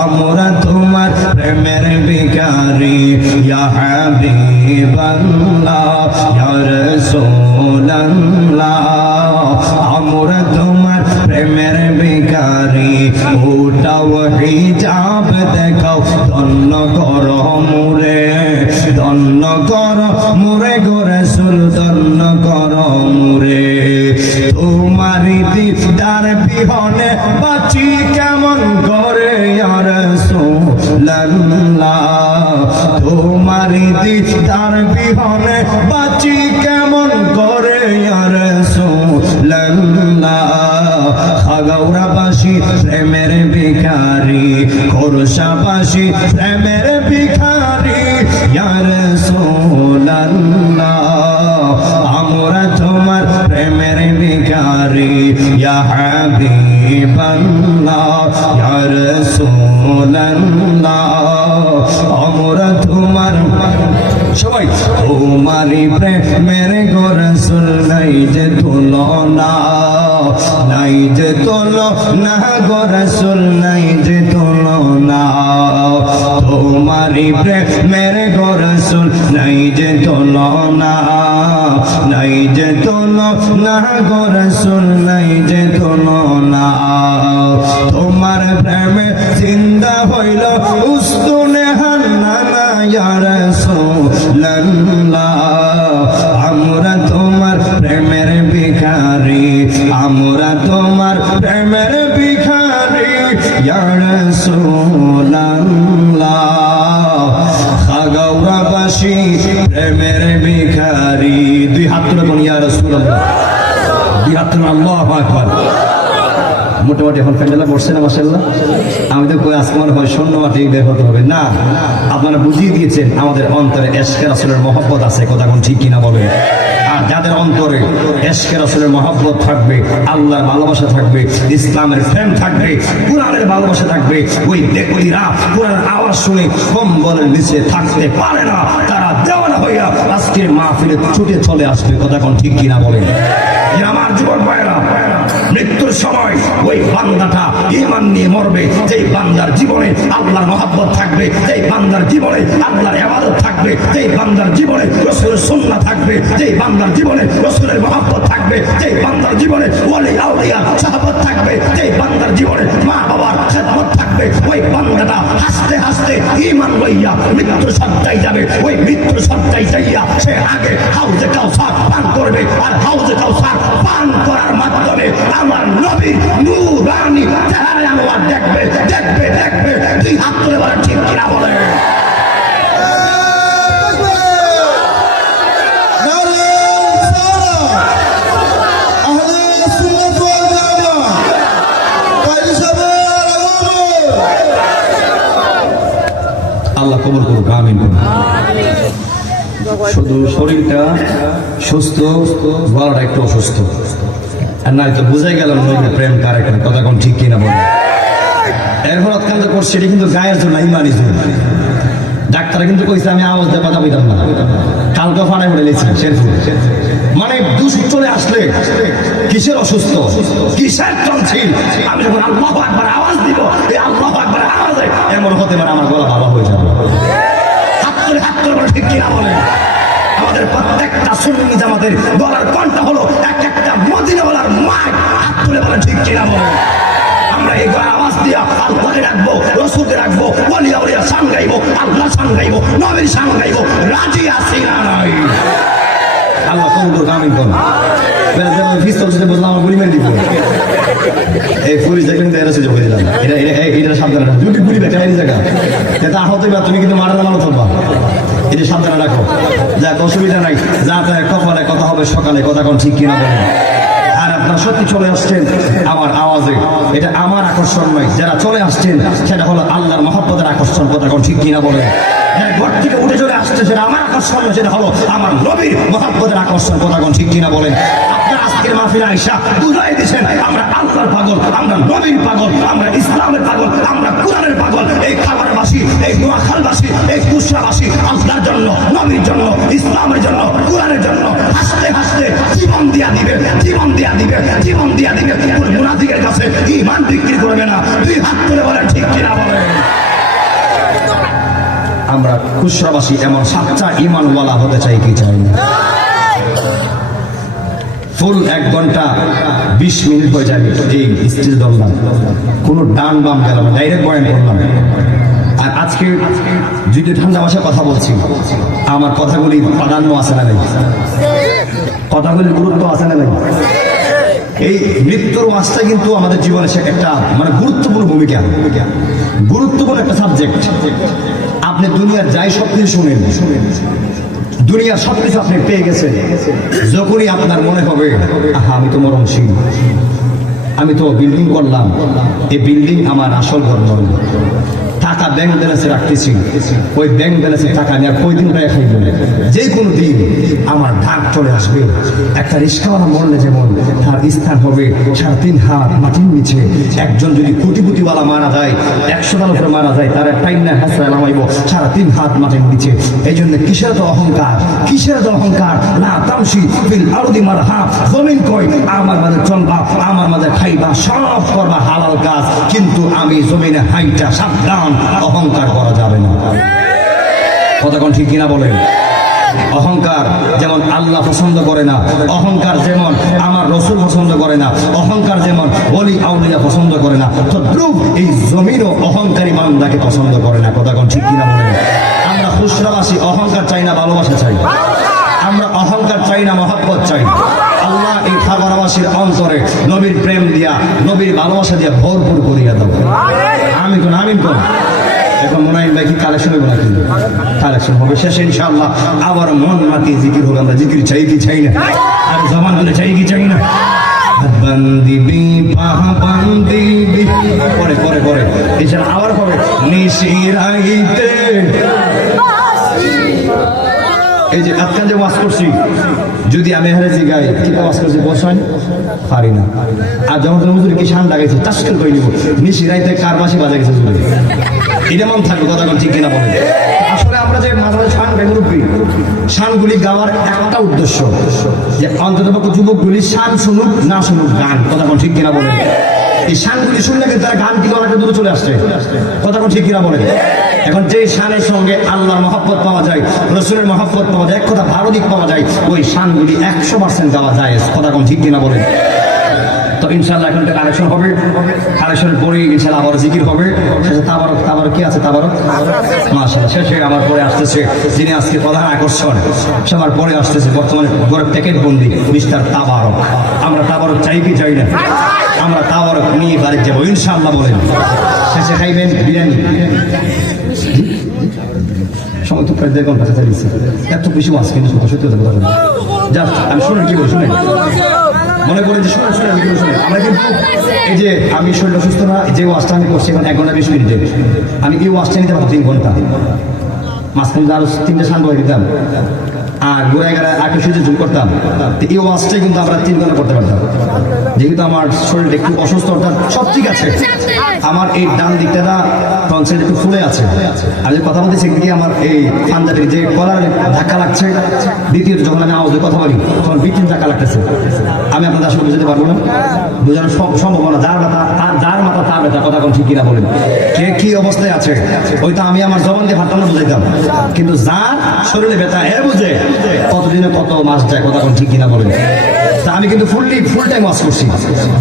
আমরা তোমার প্রেমের ভিখারি ইয়া হাবিবাল্লাহ, ইয়া রাসূলুল্লাহ, আমরা তোমার প্রেমের ভিখারি। ওটাও হিজাব দেখাও, ধন্য করো মুরে, ধন্য করো মুরে গো রাসূল, ধন্য করো মুরে। তোমারি দিদার বিহনে বাঁচি কেমন করে ইয়া রাসূলুল্লাহ, তোমারি দিদার বিহনে বাঁচি কেমন করে ইয়া রাসূলুল্লাহ, খাগৌরাবাসী প্রেমের ভিখারি, খোরশাবাসী প্রেমের ভিখারি ইয়া রাসূলুল্লাহ, আমরা তোমার প্রেমের ভিখারি ইয়া হাবিবাল্লাহ, ইয়া রাসূলুল্লাহ, আমরা তোমার সবাই তোমারি প্রেমের গো রাসূল নাই যে তুলনা, নাই যে তুলনা গো রাসূল নাই যে তুলনা, তোমারি প্রেমের গো রাসূল নাই যে তুলনা, নাই যে তুলনা গো রাসূল নাই যে তুলনা, তোমার প্রেমে জিন্দা হইল উস্তুনে হান্নানা ইয়া রাসূল সারি। দুই হাত তুলে কোন ইয়া রাসূলুল্লাহ, দুই হাত তুলে আল্লাহু আকবার। মোটামুটি এখন প্যান্ডেলে বসছে না মাশাআল্লাহ। আমি তো কই আজকে মনে হয় শূন্য মাটি বের হতে হবে না। আপনারা বুঝিয়ে দিয়েছেন আমাদের অন্তরে এশকে রাসূলের মহব্বত আছে, কথা কোন ঠিক কিনা বলেন। আর যাদের অন্তরে এশকে রাসূলের মহব্বত থাকবে, আল্লাহর ভালোবাসা থাকবে, ইসলামের প্রেম থাকবে, কোরআনের ভালোবাসা থাকবে, ওই ব্যক্তিরা কোরআনের আওয়াজ শুনে কম্বলের নিচে থাকতে পারে না, তারা দেওয়ানা হইয়া আজকের মাহফিলে ছুটে চলে আসবে, কথা কোন ঠিক কিনা বলেন। আমার যুবক ভাইরা, মৃত্যুর সময় ওই বান্দাটা ঈমান নিয়ে মরবে, যেই বান্দার জীবনে আল্লাহর মহব্বত থাকবে, যেই বান্দার জীবনে আল্লাহর ইবাদত থাকবে, যেই বান্দার জীবনে রাসূলের সুন্নাহ থাকবে, যেই বান্দার জীবনে রাসূলের মহব্বত থাকবে, যেই বান্দার জীবনে ওলি আউলিয়া সাহাবত থাকবে, যেই বান্দার জীবনে মা বাবার খেদমত থাকবে, ওই বান্দাটা হাসতে হাসতে ঈমান লইয়া মৃত্যুর সজ্জায় যাবে। ওই মৃত্যুর সজ্জায় যাইয়া সে আগে হাউজে কাউসার পান করবে, আর হাউজে কাউসার পান করার মাধ্যমে আমার নবীর নূরানি চেহারা আনোয়ার দেখবে দেখবে দেখবে। দুই হাত তুলে বলেন ঠিক কিনা বলে। আল্লাহ কবুল করুক, আমিন। শুধু শরীরটা সুস্থ, গলাটা একটু অসুস্থ, আর নাই তো বুঝাই গেল নবীর প্রেম কার এখানে, কথা কোন ঠিক কিনা বলে। এরপর অত্যন্ত করছে, এটা কিন্তু গায়ের জন্য, ইমানি জন্য। ডাক্তার কিন্তু কইছে আমি আওয়াজ দিয়ে কথা বলতাম না, কালকে ফানায় পড়ে লেছি শেরপুর। মানে দূষিত চলে আসলে কিসের অসুস্থ, কিসের টনসিল, আমি যখন আল্লাহু আকবার আওয়াজ দিব, এই আল্লাহু আকবার আওয়াজে এমন হতে পারে আমার গলা ভালো হয়ে যাবে। হাত তুলে বলে ঠিক কিনা বলে। আমাদের প্রত্যেকটা সুন্নি জামাতের গলার কণ্ঠ হলো এক একটা মদিনাওয়ালার মাঠ। হাত তুলে বলে ঠিক কিনা বলে। আমরা এই আওয়াজ দিয়া আল্লাহকে রাখবো, রসুলকে রাখবো, ওলি আউলিয়া শান গাইবো, আল্লাহ শান গাইবো, নবীর শান গাইবো, রাজি আছি না নাই। আল্লাহ কবুল করুন, আমিন করুন। পিস্তল সাথে বললাম আমার গুলি মেরে দিব, এই পুলিশ দেখলেন এরা সুযোগ করে দিলাম, এটা সাবধানে রাখো, দুটি গুলি বেটা এই জায়গা এটা আহত হইবা, তুমি কিন্তু মারা নামানো থাকবা, এটা সাবধানে রাখো। যাক অসুবিধা নাই, যা তাই কপালে কথা হবে সকালে, কথা কোন ঠিক কিনা বলেন। আর আপনারা সত্যি চলে আসছেন আমার আওয়াজে, এটা আমার আকর্ষণ নয়, যারা চলে আসছেন সেটা হলো আল্লাহর মহব্বতের আকর্ষণ, কথা কোন ঠিক কিনা বলেন। ঘর থেকে উঠে চলে আসছে সেটা আমার আকর্ষণ নয়, সেটা হলো আমার নবীর মহব্বতের আকর্ষণ, কথা কোন ঠিক কিনা বলেন। আপনারা আজকের মাহফিলে আইসা বুঝাই দিয়েছেন আমরা আল্লাহর পাগল, আমরা নবীর পাগল, আমরা ইসলামের পাগল, আমরা কোরআনের পাগল। এই খাবারবাসী, এই নোয়াখালবাসী, এই কুশরাবাসী আল্লাহর জন্য, নবীর জন্য, ইসলামের জন্য, কোরআনের জন্য হাসতে হাসতে জীবন দিয়া দিবে, জীবন দিয়া দিবে, জীবন দিয়া দিবে। মুনাফিকের কাছে ঈমান বিক্রি করবে না। দুই হাত তুলে বলেন ঠিক কিনা বলেন। আমরা খুশরাবাসী এমন সাচ্চা ঈমানওয়ালা হতে চাই কি চাই না? ফুল 1 ঘন্টা 20 মিনিট হয়ে যায় এই স্টেজ ধরলাম, কোনো ডান বাম গেল না, ডাইরেক্ট বয়ান করলাম। আর আজকে যদি ঠান্ডা ভাষায় কথা বলছি, আমার কথাগুলি প্রাধান্য আছে না নাই, কথাগুলির গুরুত্ব আছে না নাই। এই মৃত্যুর ওয়াজটা কিন্তু আমাদের জীবনে সে একটা মানে গুরুত্বপূর্ণ ভূমিকা, গুরুত্বপূর্ণ একটা সাবজেক্ট। আপনি দুনিয়ার যাই সব কিছু শুনেন, দুনিয়ার সবকিছু আপনি পেয়ে গেছেন, যখনই আপনার মনে হবে আহা আমি তো মরণশীল, আমি তো বিল্ডিং করলাম, এই বিল্ডিং আমার আসল ঘর নয়, টাকা ব্যাংক ব্যালেন্সে রাখতেছি, ওই ব্যাংক ব্যালেন্সের টাকা নিয়ে কয়দিন প্রায় খাইব, যে কোনো দিন আমার ঢাক চলে আসবে। একটা রিস্কাওয়ালা মরলে যেমন তার স্থান হবে 3.5 হাত মাটির নিচে, একজন যদি কোটিপতিওয়ালা মারা যায়, 100 টাকার উপরে মারা যায়, তার টাইম না হাসরা নামাইব 3.5 হাত মাটির নিচে। এই জন্য কিসের তো অহংকার, কিসের তো অহংকার না তামসি বিল আরদি মারহা, জমিন কই আমার মাঝে চলবা, আমার মাঝে খাইবা, সব করবা হালাল কাজ, কিন্তু আমি জমিনে হাইটা সাবধান, অহংকার করা যাবে না, কথা কোন ঠিক কিনা বলেন। অহংকার যেমন আল্লাহ পছন্দ করে না, অহংকার যেমন আমার রসুল পছন্দ করে না, অহংকার যেমন ওলি আউলিয়া পছন্দ করে না, তদ্রুপ এই জমিনও অহংকারী বান্দাকে পছন্দ করে না, কথা কোন ঠিক কিনা বলেন। আমরা খুশরাবাসী অহংকার চাই না, ভালোবাসা চাই। আমরা অহংকার চাই না, মহব্বত চাই। আল্লাহ এই খাগড়াবাসীর অন্তরে নবীর প্রেম দিয়া, নবীর ভালোবাসা দিয়া ভরপুর করিয়া দাও, আমিন কোন আমিন কোন। এখন মনে হয় কি কালেকশন হবে নাকি? কালেকশন হবে শেষে ইনশাআল্লাহ। আবার মন মাতি জিকির হোক, আমরা জিকির চাই কি চাই না? আর জবান বলে চাই কি চাই না? বন্দিবি বন্দিবি পরে পরে পরে এছাড়া আবার পরে নিশিরাইতে। এই যে আজকাল যে ওয়াজ করছি, যদি আমি হেরেছি গাই কি ওয়াজ করছি বসাই পারি না। আর যখন হুজুর কি শান লাগাইছে টাস্কেল করে নিব, নিশিরাইতে কার বাসি বাজা গেছে হুজুরে, এটা মন থাকবে কথা কোন ঠিক কিনা বলেন? আসলে আমরা যে মাঝে শান গাই মুরব্বী, শানগুলি গাওয়ার একটা উদ্দেশ্য যে অন্ততপক্ষে যুবকগুলি শান শুনুক না শুনুক গান, কথা কোন ঠিক কিনা বলেন? এই শানগুলি শুনলে কিন্তু তারা গান কি অনেকটা দূরে চলে আসছে, কথা কোন ঠিক কিনা বলেন? এখন যে শানের সঙ্গে আল্লাহর মহব্বত পাওয়া যায়, রসুলের মহব্বত পাওয়া যায়, এক কথা ভালো দিক পাওয়া যায়, ওই শানগুলি 100% গাওয়া যায়, কথা কোন ঠিক কিনা বলেন? তো ইনশাআল্লাহ এখন একটা কালেকশন হবে, কালেকশনের পরে ইনশাআল্লাহ আবার জিকির হবে, শেষে তাবারক। তাবারক কি আছে? তাবারক মাশাআল্লাহ। শেষে আমার পরে আসতেছে যিনি আজকে প্রধান আকর্ষণ, সবার পরে আসতেছে বর্তমানে ঘরে প্যাকেট বন্দি মিস্টার তাবারক। আমরা তাবারক চাই কি চাই না? আমরা তাবারক নিয়ে বাড়ি যাবো ইনশাআল্লাহ বলেন। শেষে খাইবেন বিরিয়ানি। সময় তো প্রায় 1.5 ঘন্টা চালিয়েছি, এত বেশি মাছ কিন্তু সত্যি কথা বলেন। জাস্ট আমি শুনেন কি বলি, শুনেন মনে করেন যে শুনে শুনে শুনে আমরা কিন্তু এই যে আমি শরীর অসুস্থ না, যে ওয়াজটা আমি করছি এখন 1 ঘন্টা 20 মিনিটে, আমি এই ওয়াজটা নিতে পারতাম 3 ঘন্টা, মাঝখানে আরো 3টে শান বই দিতাম আর ঘুরে গেলে আগে সুযোগ জুম করতাম। এই ওয়াজটাই কিন্তু আমরা 3 ঘন্টা করতে পারতাম, যেহেতু আমার শরীরটা একটু অসুস্থ, অর্থাৎ সব ঠিক আছে, আমার এই ডান দিকটা না টনসিল একটু ফুলে আছে। আমি যে কথা বলতেছি একদিকে আমার এই পাঞ্জাবির যে কলার ধাক্কা লাগছে, দ্বিতীয়ত যখন আমি আওয়াজে কথা বলি তখন বিপিন ধাক্কা লাগতেছে। আমি আপনাদের আসলে বুঝতে পারবো না, বোঝানোর সম্ভাবনা, যার মাথা তার ব্যথা, কথা কোন ঠিক কিনা বলেন? কে কি অবস্থায় আছে ওইটা আমি আমার জবান দিয়ে ভাবতাম না, বুঝাইতাম, কিন্তু যার শরীরে ব্যথা এ বুঝে কতদিনে কত মাস যায়, কথা কোন ঠিক কিনা বলেন? তা আমি কিন্তু ফুল টাইম ওয়াজ করছি,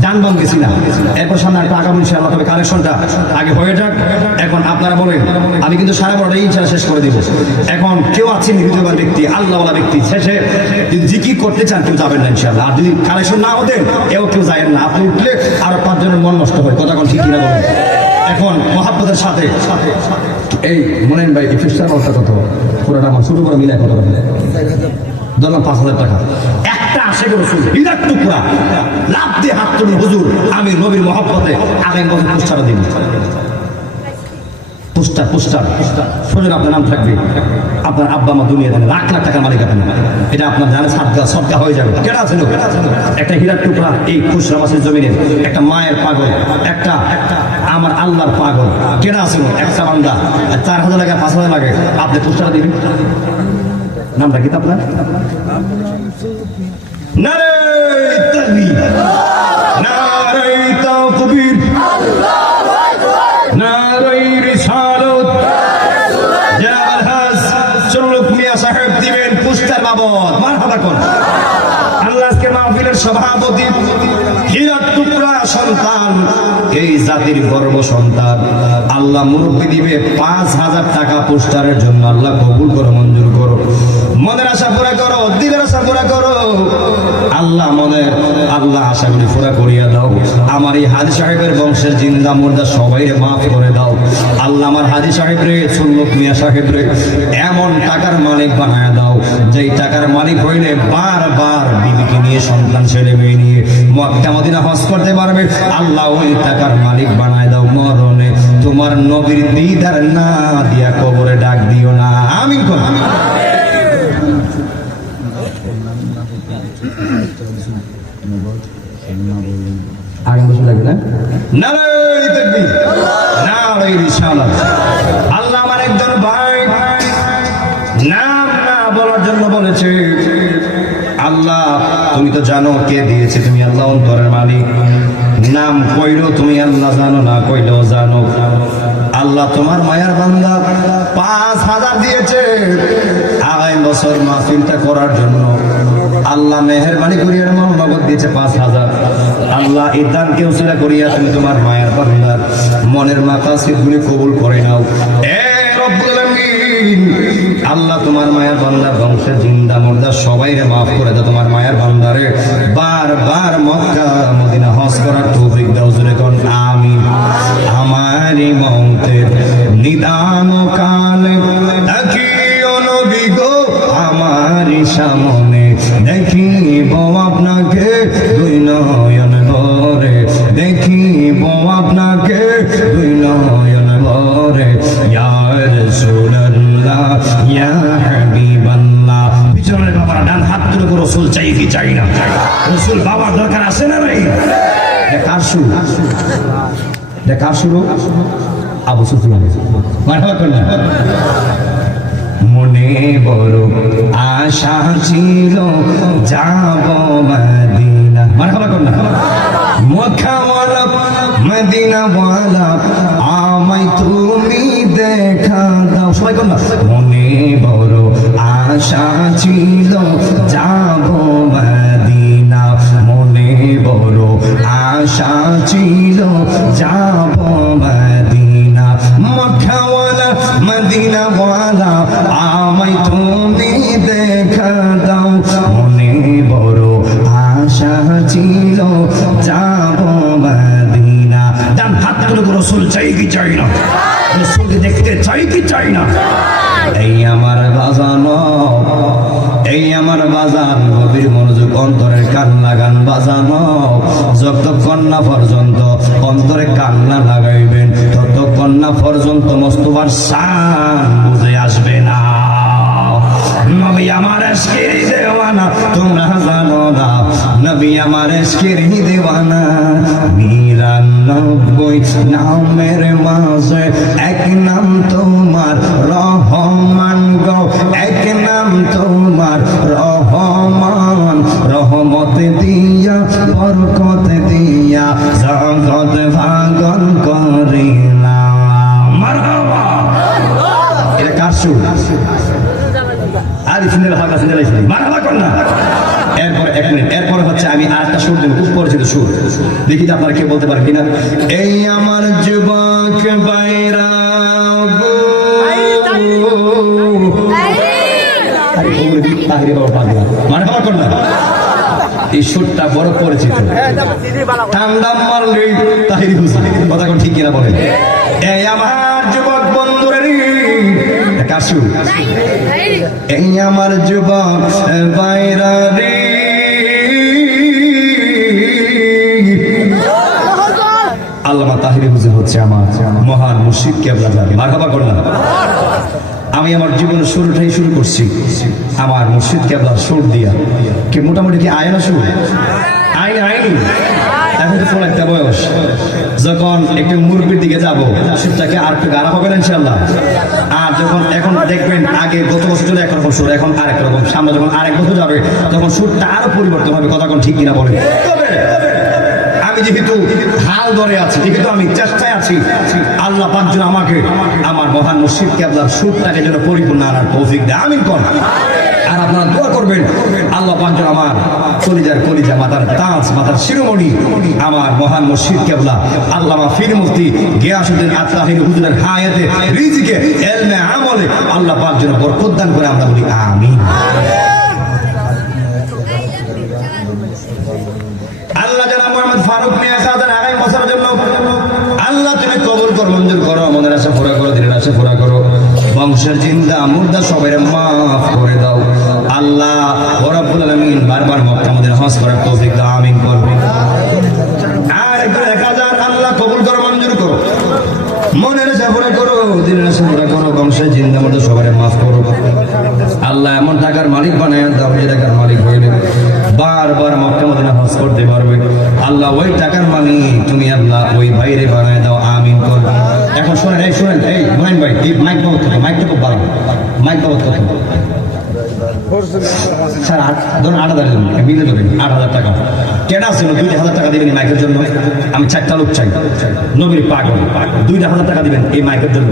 ডান বাম গেছি না। এরপর সামনে একটা আগামী ইনশাআল্লাহ, তবে কালেকশনটা আগে হয়ে যাক। এখন আপনারা বলেন, আমি কিন্তু 12:30টায় ইনশাআল্লাহ শেষ করে দিব। এখন কেউ আছেন হৃদয়বান ব্যক্তি, আল্লাহওয়ালা ব্যক্তি, শেষে যদি জিকির করতে চান কেউ যাবেন না ইনশাআল্লাহ। আর যদি কালেকশন না হতেন কেউ যাবেন না, আপনি উঠলে আরো 5 জনের মন নষ্ট হয়, কথা কোন ঠিক কিনা বলেন? এখন মহাব্বতের সাথে এই মনেন ভাই এই ফিস্টার মালটা কত পুরোটা আমার ছোট করে মিলাই কত ধরলাম 5,000 টাকা, একটা আসে করে বিরাট টুকরা লাভ দিয়ে হাত তুলুন, হুজুর আমি নবীর মহব্বতে আগামী বছর পুস্টার দিন, পুস্টার শরীর আপনার নাম থাকবে, আপনার আব্বা মা দুনিয়া দেন, লাখ লাখ টাকা মালিক আপনি, এটা আপনার জানে সদকা হয়ে যাবে। কেনা আছে একটা হীরার টুকরা এই খুচরা মাসের জমিনের, একটা মায়ের পাগল, একটা আমার আল্লাহর পাগল, কেনা আছে একটা বান্দা 4,000 লাগে 5,000 লাগে, আপনি পুস্টার দিবেন। নামটা কি আপনার? নারে তাকবীর, নারে তাকবীর, নারে রিসালাত, জালাল হাস চল্লুক মিয়া সাহেব দিবেন পুস্টার বাবদ। মারহাবা কোন আল্লাহ আজকে মাহফিলের সভাপতি হীরার টুকরা সন্তান, এই জাতির গর্ব সন্তান, আল্লাহ মুরব্বি দিবে 5,000 টাকা পুস্টারের জন্য। আল্লাহ কবুল করো, মঞ্জুর করো, মনের আশা পুরা করো, দিলের আশা পুরা করো। আল্লাহ আশাগুলি পুরা করিয়া দাও। আমার এই হাজি সাহেবের বংশের জিন্দা মুর্দা সবাই মাফ করে দাও। আল্লাহ আমার হাজি সাহেব রে, সুন্নত মিয়া সাহেব রে এমন টাকার মালিক বানায় দাও, যেই টাকার মালিক হইলে বারবার বিবিকে নিয়ে, সন্তান ছেলে মেয়ে নিয়ে মক্কা মদিনা হজ করতে পারবে। আল্লাহ ওই টাকার মালিক বানায় দাও। মরণে তোমার নবীর দিদার না দিয়া কবরে ডাক দিও না। আমিন কোন আগে বসে লাগবে না। নারে তাকবীর, নারে রিসালাত। আল্লাহ আমার একজন ভাই নাম না বলার জন্য বলেছে। আল্লাহ তুমি তো জানো কে দিয়েছে, তুমি আল্লাহ অন্তরের মালিক। নাম কইলেও তুমি আল্লাহ জানো, না কইলেও জানো। আল্লাহ তোমার মায়ার বান্দা 5,000 দিয়েছে আগামী বছর মাহফিলটা করার জন্য। আল্লাহ মেহেরবানি করিয়া নগদ দিয়েছে 5,000। আল্লাহ এই দানকে উসিলা করিয়া তুমি তোমার মায়ের বান্দার মনের মাকাসিদগুলি কবুল করে নাও। আল্লাহ তোমার মায়ের বান্দার বংশের জিন্দা মুর্দা সবাইরে মাফ করে দাও। তোমার মায়ের বান্দারে বারবার মক্কা মদিনা হজ করার তৌফিক দাও। জোরে কোন আমিন। আমার হারি মৌতের নিদান কালে তাকিও নবী গো আমার সামনে দেখিব আপনাকে দুই নয়ন ভরে দেখিব আপনাকে দুই নয়ন ভরে ইয়া রাসূলুল্লাহ ইয়া হাবিবাল্লাহ। পিছনের বাবার ডান হাত তুলে রাসূল চাই কি চাই না? রাসূল বাবার দরকার আছে না নাই? কার সুর? কার সুর? আবু সুফিয়ান। মারহাবা করলেন। মনে বড় আশা ছিল যাব মদিনা। মারহাবা করলেন। মক্কাওয়ালা মদিনাওয়ালা আমায় তুমি দেখা দাও। সবাই করলাম। মনে বড় আশা ছিল যাব মদিনা, মনে বড় আশা ছিল যাব মদিনা। মক্কাওয়ালা মদিনাওয়ালা আমায় তুমি দেখা দাও, মনে বড় আশা ছিল যাব মদিনা। ডান হাত তুলে রাসূল চাই কি চাই না? রাসূলকে দেখতে চাই কি চাই না? এই আমার বাজানো, এই আমার বাজান, গভীর মনোযোগ, অন্তরের কান লাগান বাজানো। যতক্ষণ না পর্যন্ত অন্তরে কান্না লাগাইবেন ততক্ষণ না পর্যন্ত মোস্তফার শান বুঝে আসবে না। নবী আমার আশকের দেওয়ানা, তোমরা জানো না নবী আমার আশকের দেওয়ানা। ৯৯ নামের মাঝে এক নাম তোমার রহমান গো, এক নাম তোমার রহমান। রহমত দিয়া বরকত দিয়া জগৎ ভাগন করিলাম। মারহাবা। এটা কার সুর? এরপর হচ্ছে আমি আরেকটা সুর দেবো, খুব পরিচিত সুর, দেখি তো আপনারা কেউ বলতে পারেন কিনা। এই আমার যুবক বাইরা এই সুরটা বড় পরিচিত। ঠান্ডা মারলে তাহিরি হুসেন, কথা কোন ঠিক কিনা বলেন? এই আমার যুবক বন্ধুরা কার সুর? এই আমার যুবক বাইরা রে, আল্লামা তাহিরি হুজুর হচ্ছে আমার মহান মুর্শিদ কেবলা জানি। মারহাবা করলাম। আমি আমার জীবনের শুরুটাই শুরু করছি আমার মুর্শিদ কেবলার সুর দিয়া। কি মোটামুটি কি আয় না সুর? আইনি আইনি। এখন তো পুরো একটা বয়স, যখন একটু মুরব্বির দিকে যাবো সুরটাকে আর একটু গাঢ় হবে না ইনশাআল্লাহ। আর যখন এখন দেখবেন আগে গত বছর চলে একরকম সুর, এখন আরেক রকম, সামনে যখন আরেক বছর যাবে তখন সুরটা আরো পরিবর্তন হবে। কথা কোন ঠিক কিনা বলে? আমি যেহেতু হাল ধরে আছি, যেহেতু আমি চেষ্টায় আছি, আল্লাহ পাক যেন আমাকে আমার মহান মুর্শিদ কেবলার সুরটাকে যেন পরিপূর্ণ আনার তৌফিক দেয়। আমিন কোন। আর আপনারা দোয়া করবেন আল্লাহ পাক যেন আমার কলিজার কলিজা, মাথার তাজ, মাথার শিরোমণি, আমার মহান মুর্শিদ কেবলা আল্লামা পীর মুফতি গিয়াসউদ্দিন আত-তাহিরি হুজুরের হায়াতে রিজিকে ইলমে আমলে আল্লাহ পাক যেন বরকত দান করে। আমরা বলি আমিন। আল্লাহ জানাব মুহাম্মদ ফারুক মিয়া সাহেবের আগামী বছরের জন্য আল্লাহ তুমি কবুল করো, মঞ্জুর করো, আমাদের আশা পুরা করো, দিনের আশা পুরা করো, বংশের জিন্দা মুর্দা সবাই মাফ করে দাও। আল্লাহ রব্বুল আলামিন বারবার মক্কা মদিনা হজ করার তৌফিক দাও। আমিন করবেন। আর একবার 1000 আল্লাহ কবুল করো, মঞ্জুর করো, মনের আশা পুরা করো, দিনের আশা পুরা করো, বংশের জিন্দা মুর্দা সবাই মাফ করো। আল্লাহ এমন টাকার মালিক বানায় দাও, যে টাকার মালিক হইলে বারবার মক্কা মদিনা হজ করতে পারবে। আল্লাহ ওই টাকার মালিক তুমি আল্লাহ ওই বাইরে বানায় দাও। আমিন করবে। এখন শোনেন, এই শোনেন, এই মোহাইন ভাই, মাইক বাবদ কত? মাইকটা খুব ভালো, মাইক বাবদ কত? স্যার ধরুন 8,000 মিলে দেবেন, 8,000 টাকা। কেনা ছিল 2,000 টাকা দিবেন এই মাইকের জন্য। আমি 4টা লোক চাই, নবীর পাগল, 2,000 টাকা দিবেন এই মাইকের জন্য।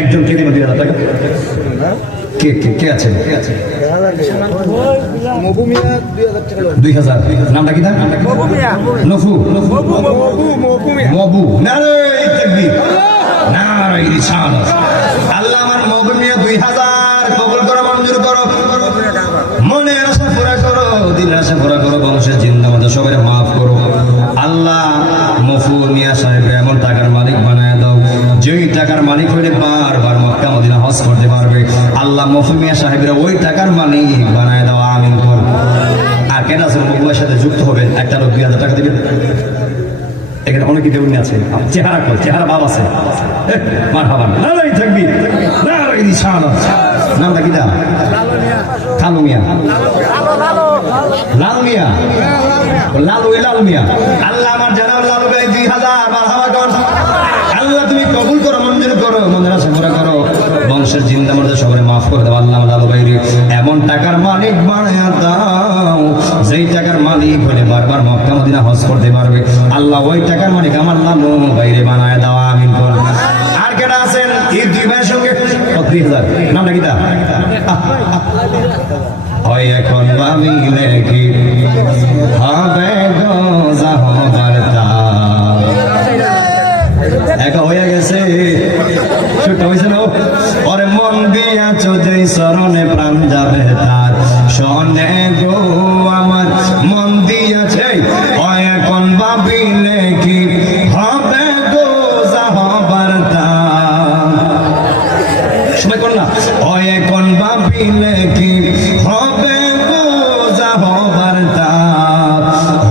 একজন কে দেবেন 2,000 টাকা? কে কে কে আছে? 2,000। নামটা কি? নফু মবু। নারায়ে তাকবীর, নারায়ে রিসালাত। আল্লাহ আমার মবু মিয়া 2,000 কবুল করো, মঞ্জুর করো, মনের আশা পুরা করো, দিনের আশা পুরা করো, বংশের জিন্দা মধ্যে সবাই মাফ করো। আল্লাহ মফু মিয়া সাহেব এমন টাকার মালিক বানায় দাও। কেনা আছে মোবাইলের সাথে যুক্ত হবেন, একটা লোক 2000 টাকা দেবেন। এখানে অনেকে দেউনি আছে, চেহারা কল, চেহারা ভাব আছে, মারহাবা নালাই থাকবি নালাই ইনশাআল্লাহ। নামটা কি দা? কালু মিয়া, লালু মিয়া, লালু মিয়া। আল্লাহ আমার জানাব লালু ভাই 2000 মারহাবা কর। আল্লাহ তুমি কবুল করো, মঞ্জুর করো, মনের আশা পুরা করো, বংশের জিন্দা মর্যাদা সবাই মাফ করে দাও। আল্লাহ লালু ভাই এমন টাকার মালিক বানায়া দাও, যেই টাকার মালিক হলে বারবার মক্কা মদিনা হজ করতে পারবে। আল্লাহ ওই টাকার মালিক আমার লালু ভাইরে বানায় দাও, আমিন বল। আর কেনা আছেন এই দুই ভাইয়ের সঙ্গে 3000 নাম নাকি দা? হয় এখন ভাবিলে কি হবে গো যাহবার তা, একা হয়ে গেছে, ছোট হয়েছে না? ওরে মন দিয়াছ যেই চরণে প্রাণ যাবে তার শোনে গো আমার, মন দিয়াছে ওই এখন ভাবিলে কি হবে গো যাহবার তা। সবাই কর না, ওই এখন ভাবিলে কি হবে গো যাহবার তা,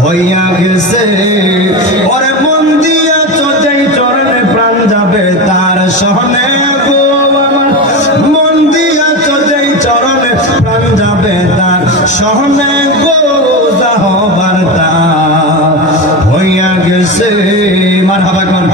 হইয়া গেছে ওরে মন দিয়াছ যেই চরণে প্রাণ যাবে তার শোনে গো আমার, মন দিয়াছ যেই চরণে প্রাণ যাবে তার শোনে গো যাহবার তা, হইয়া গেছে। মারহাবা কর।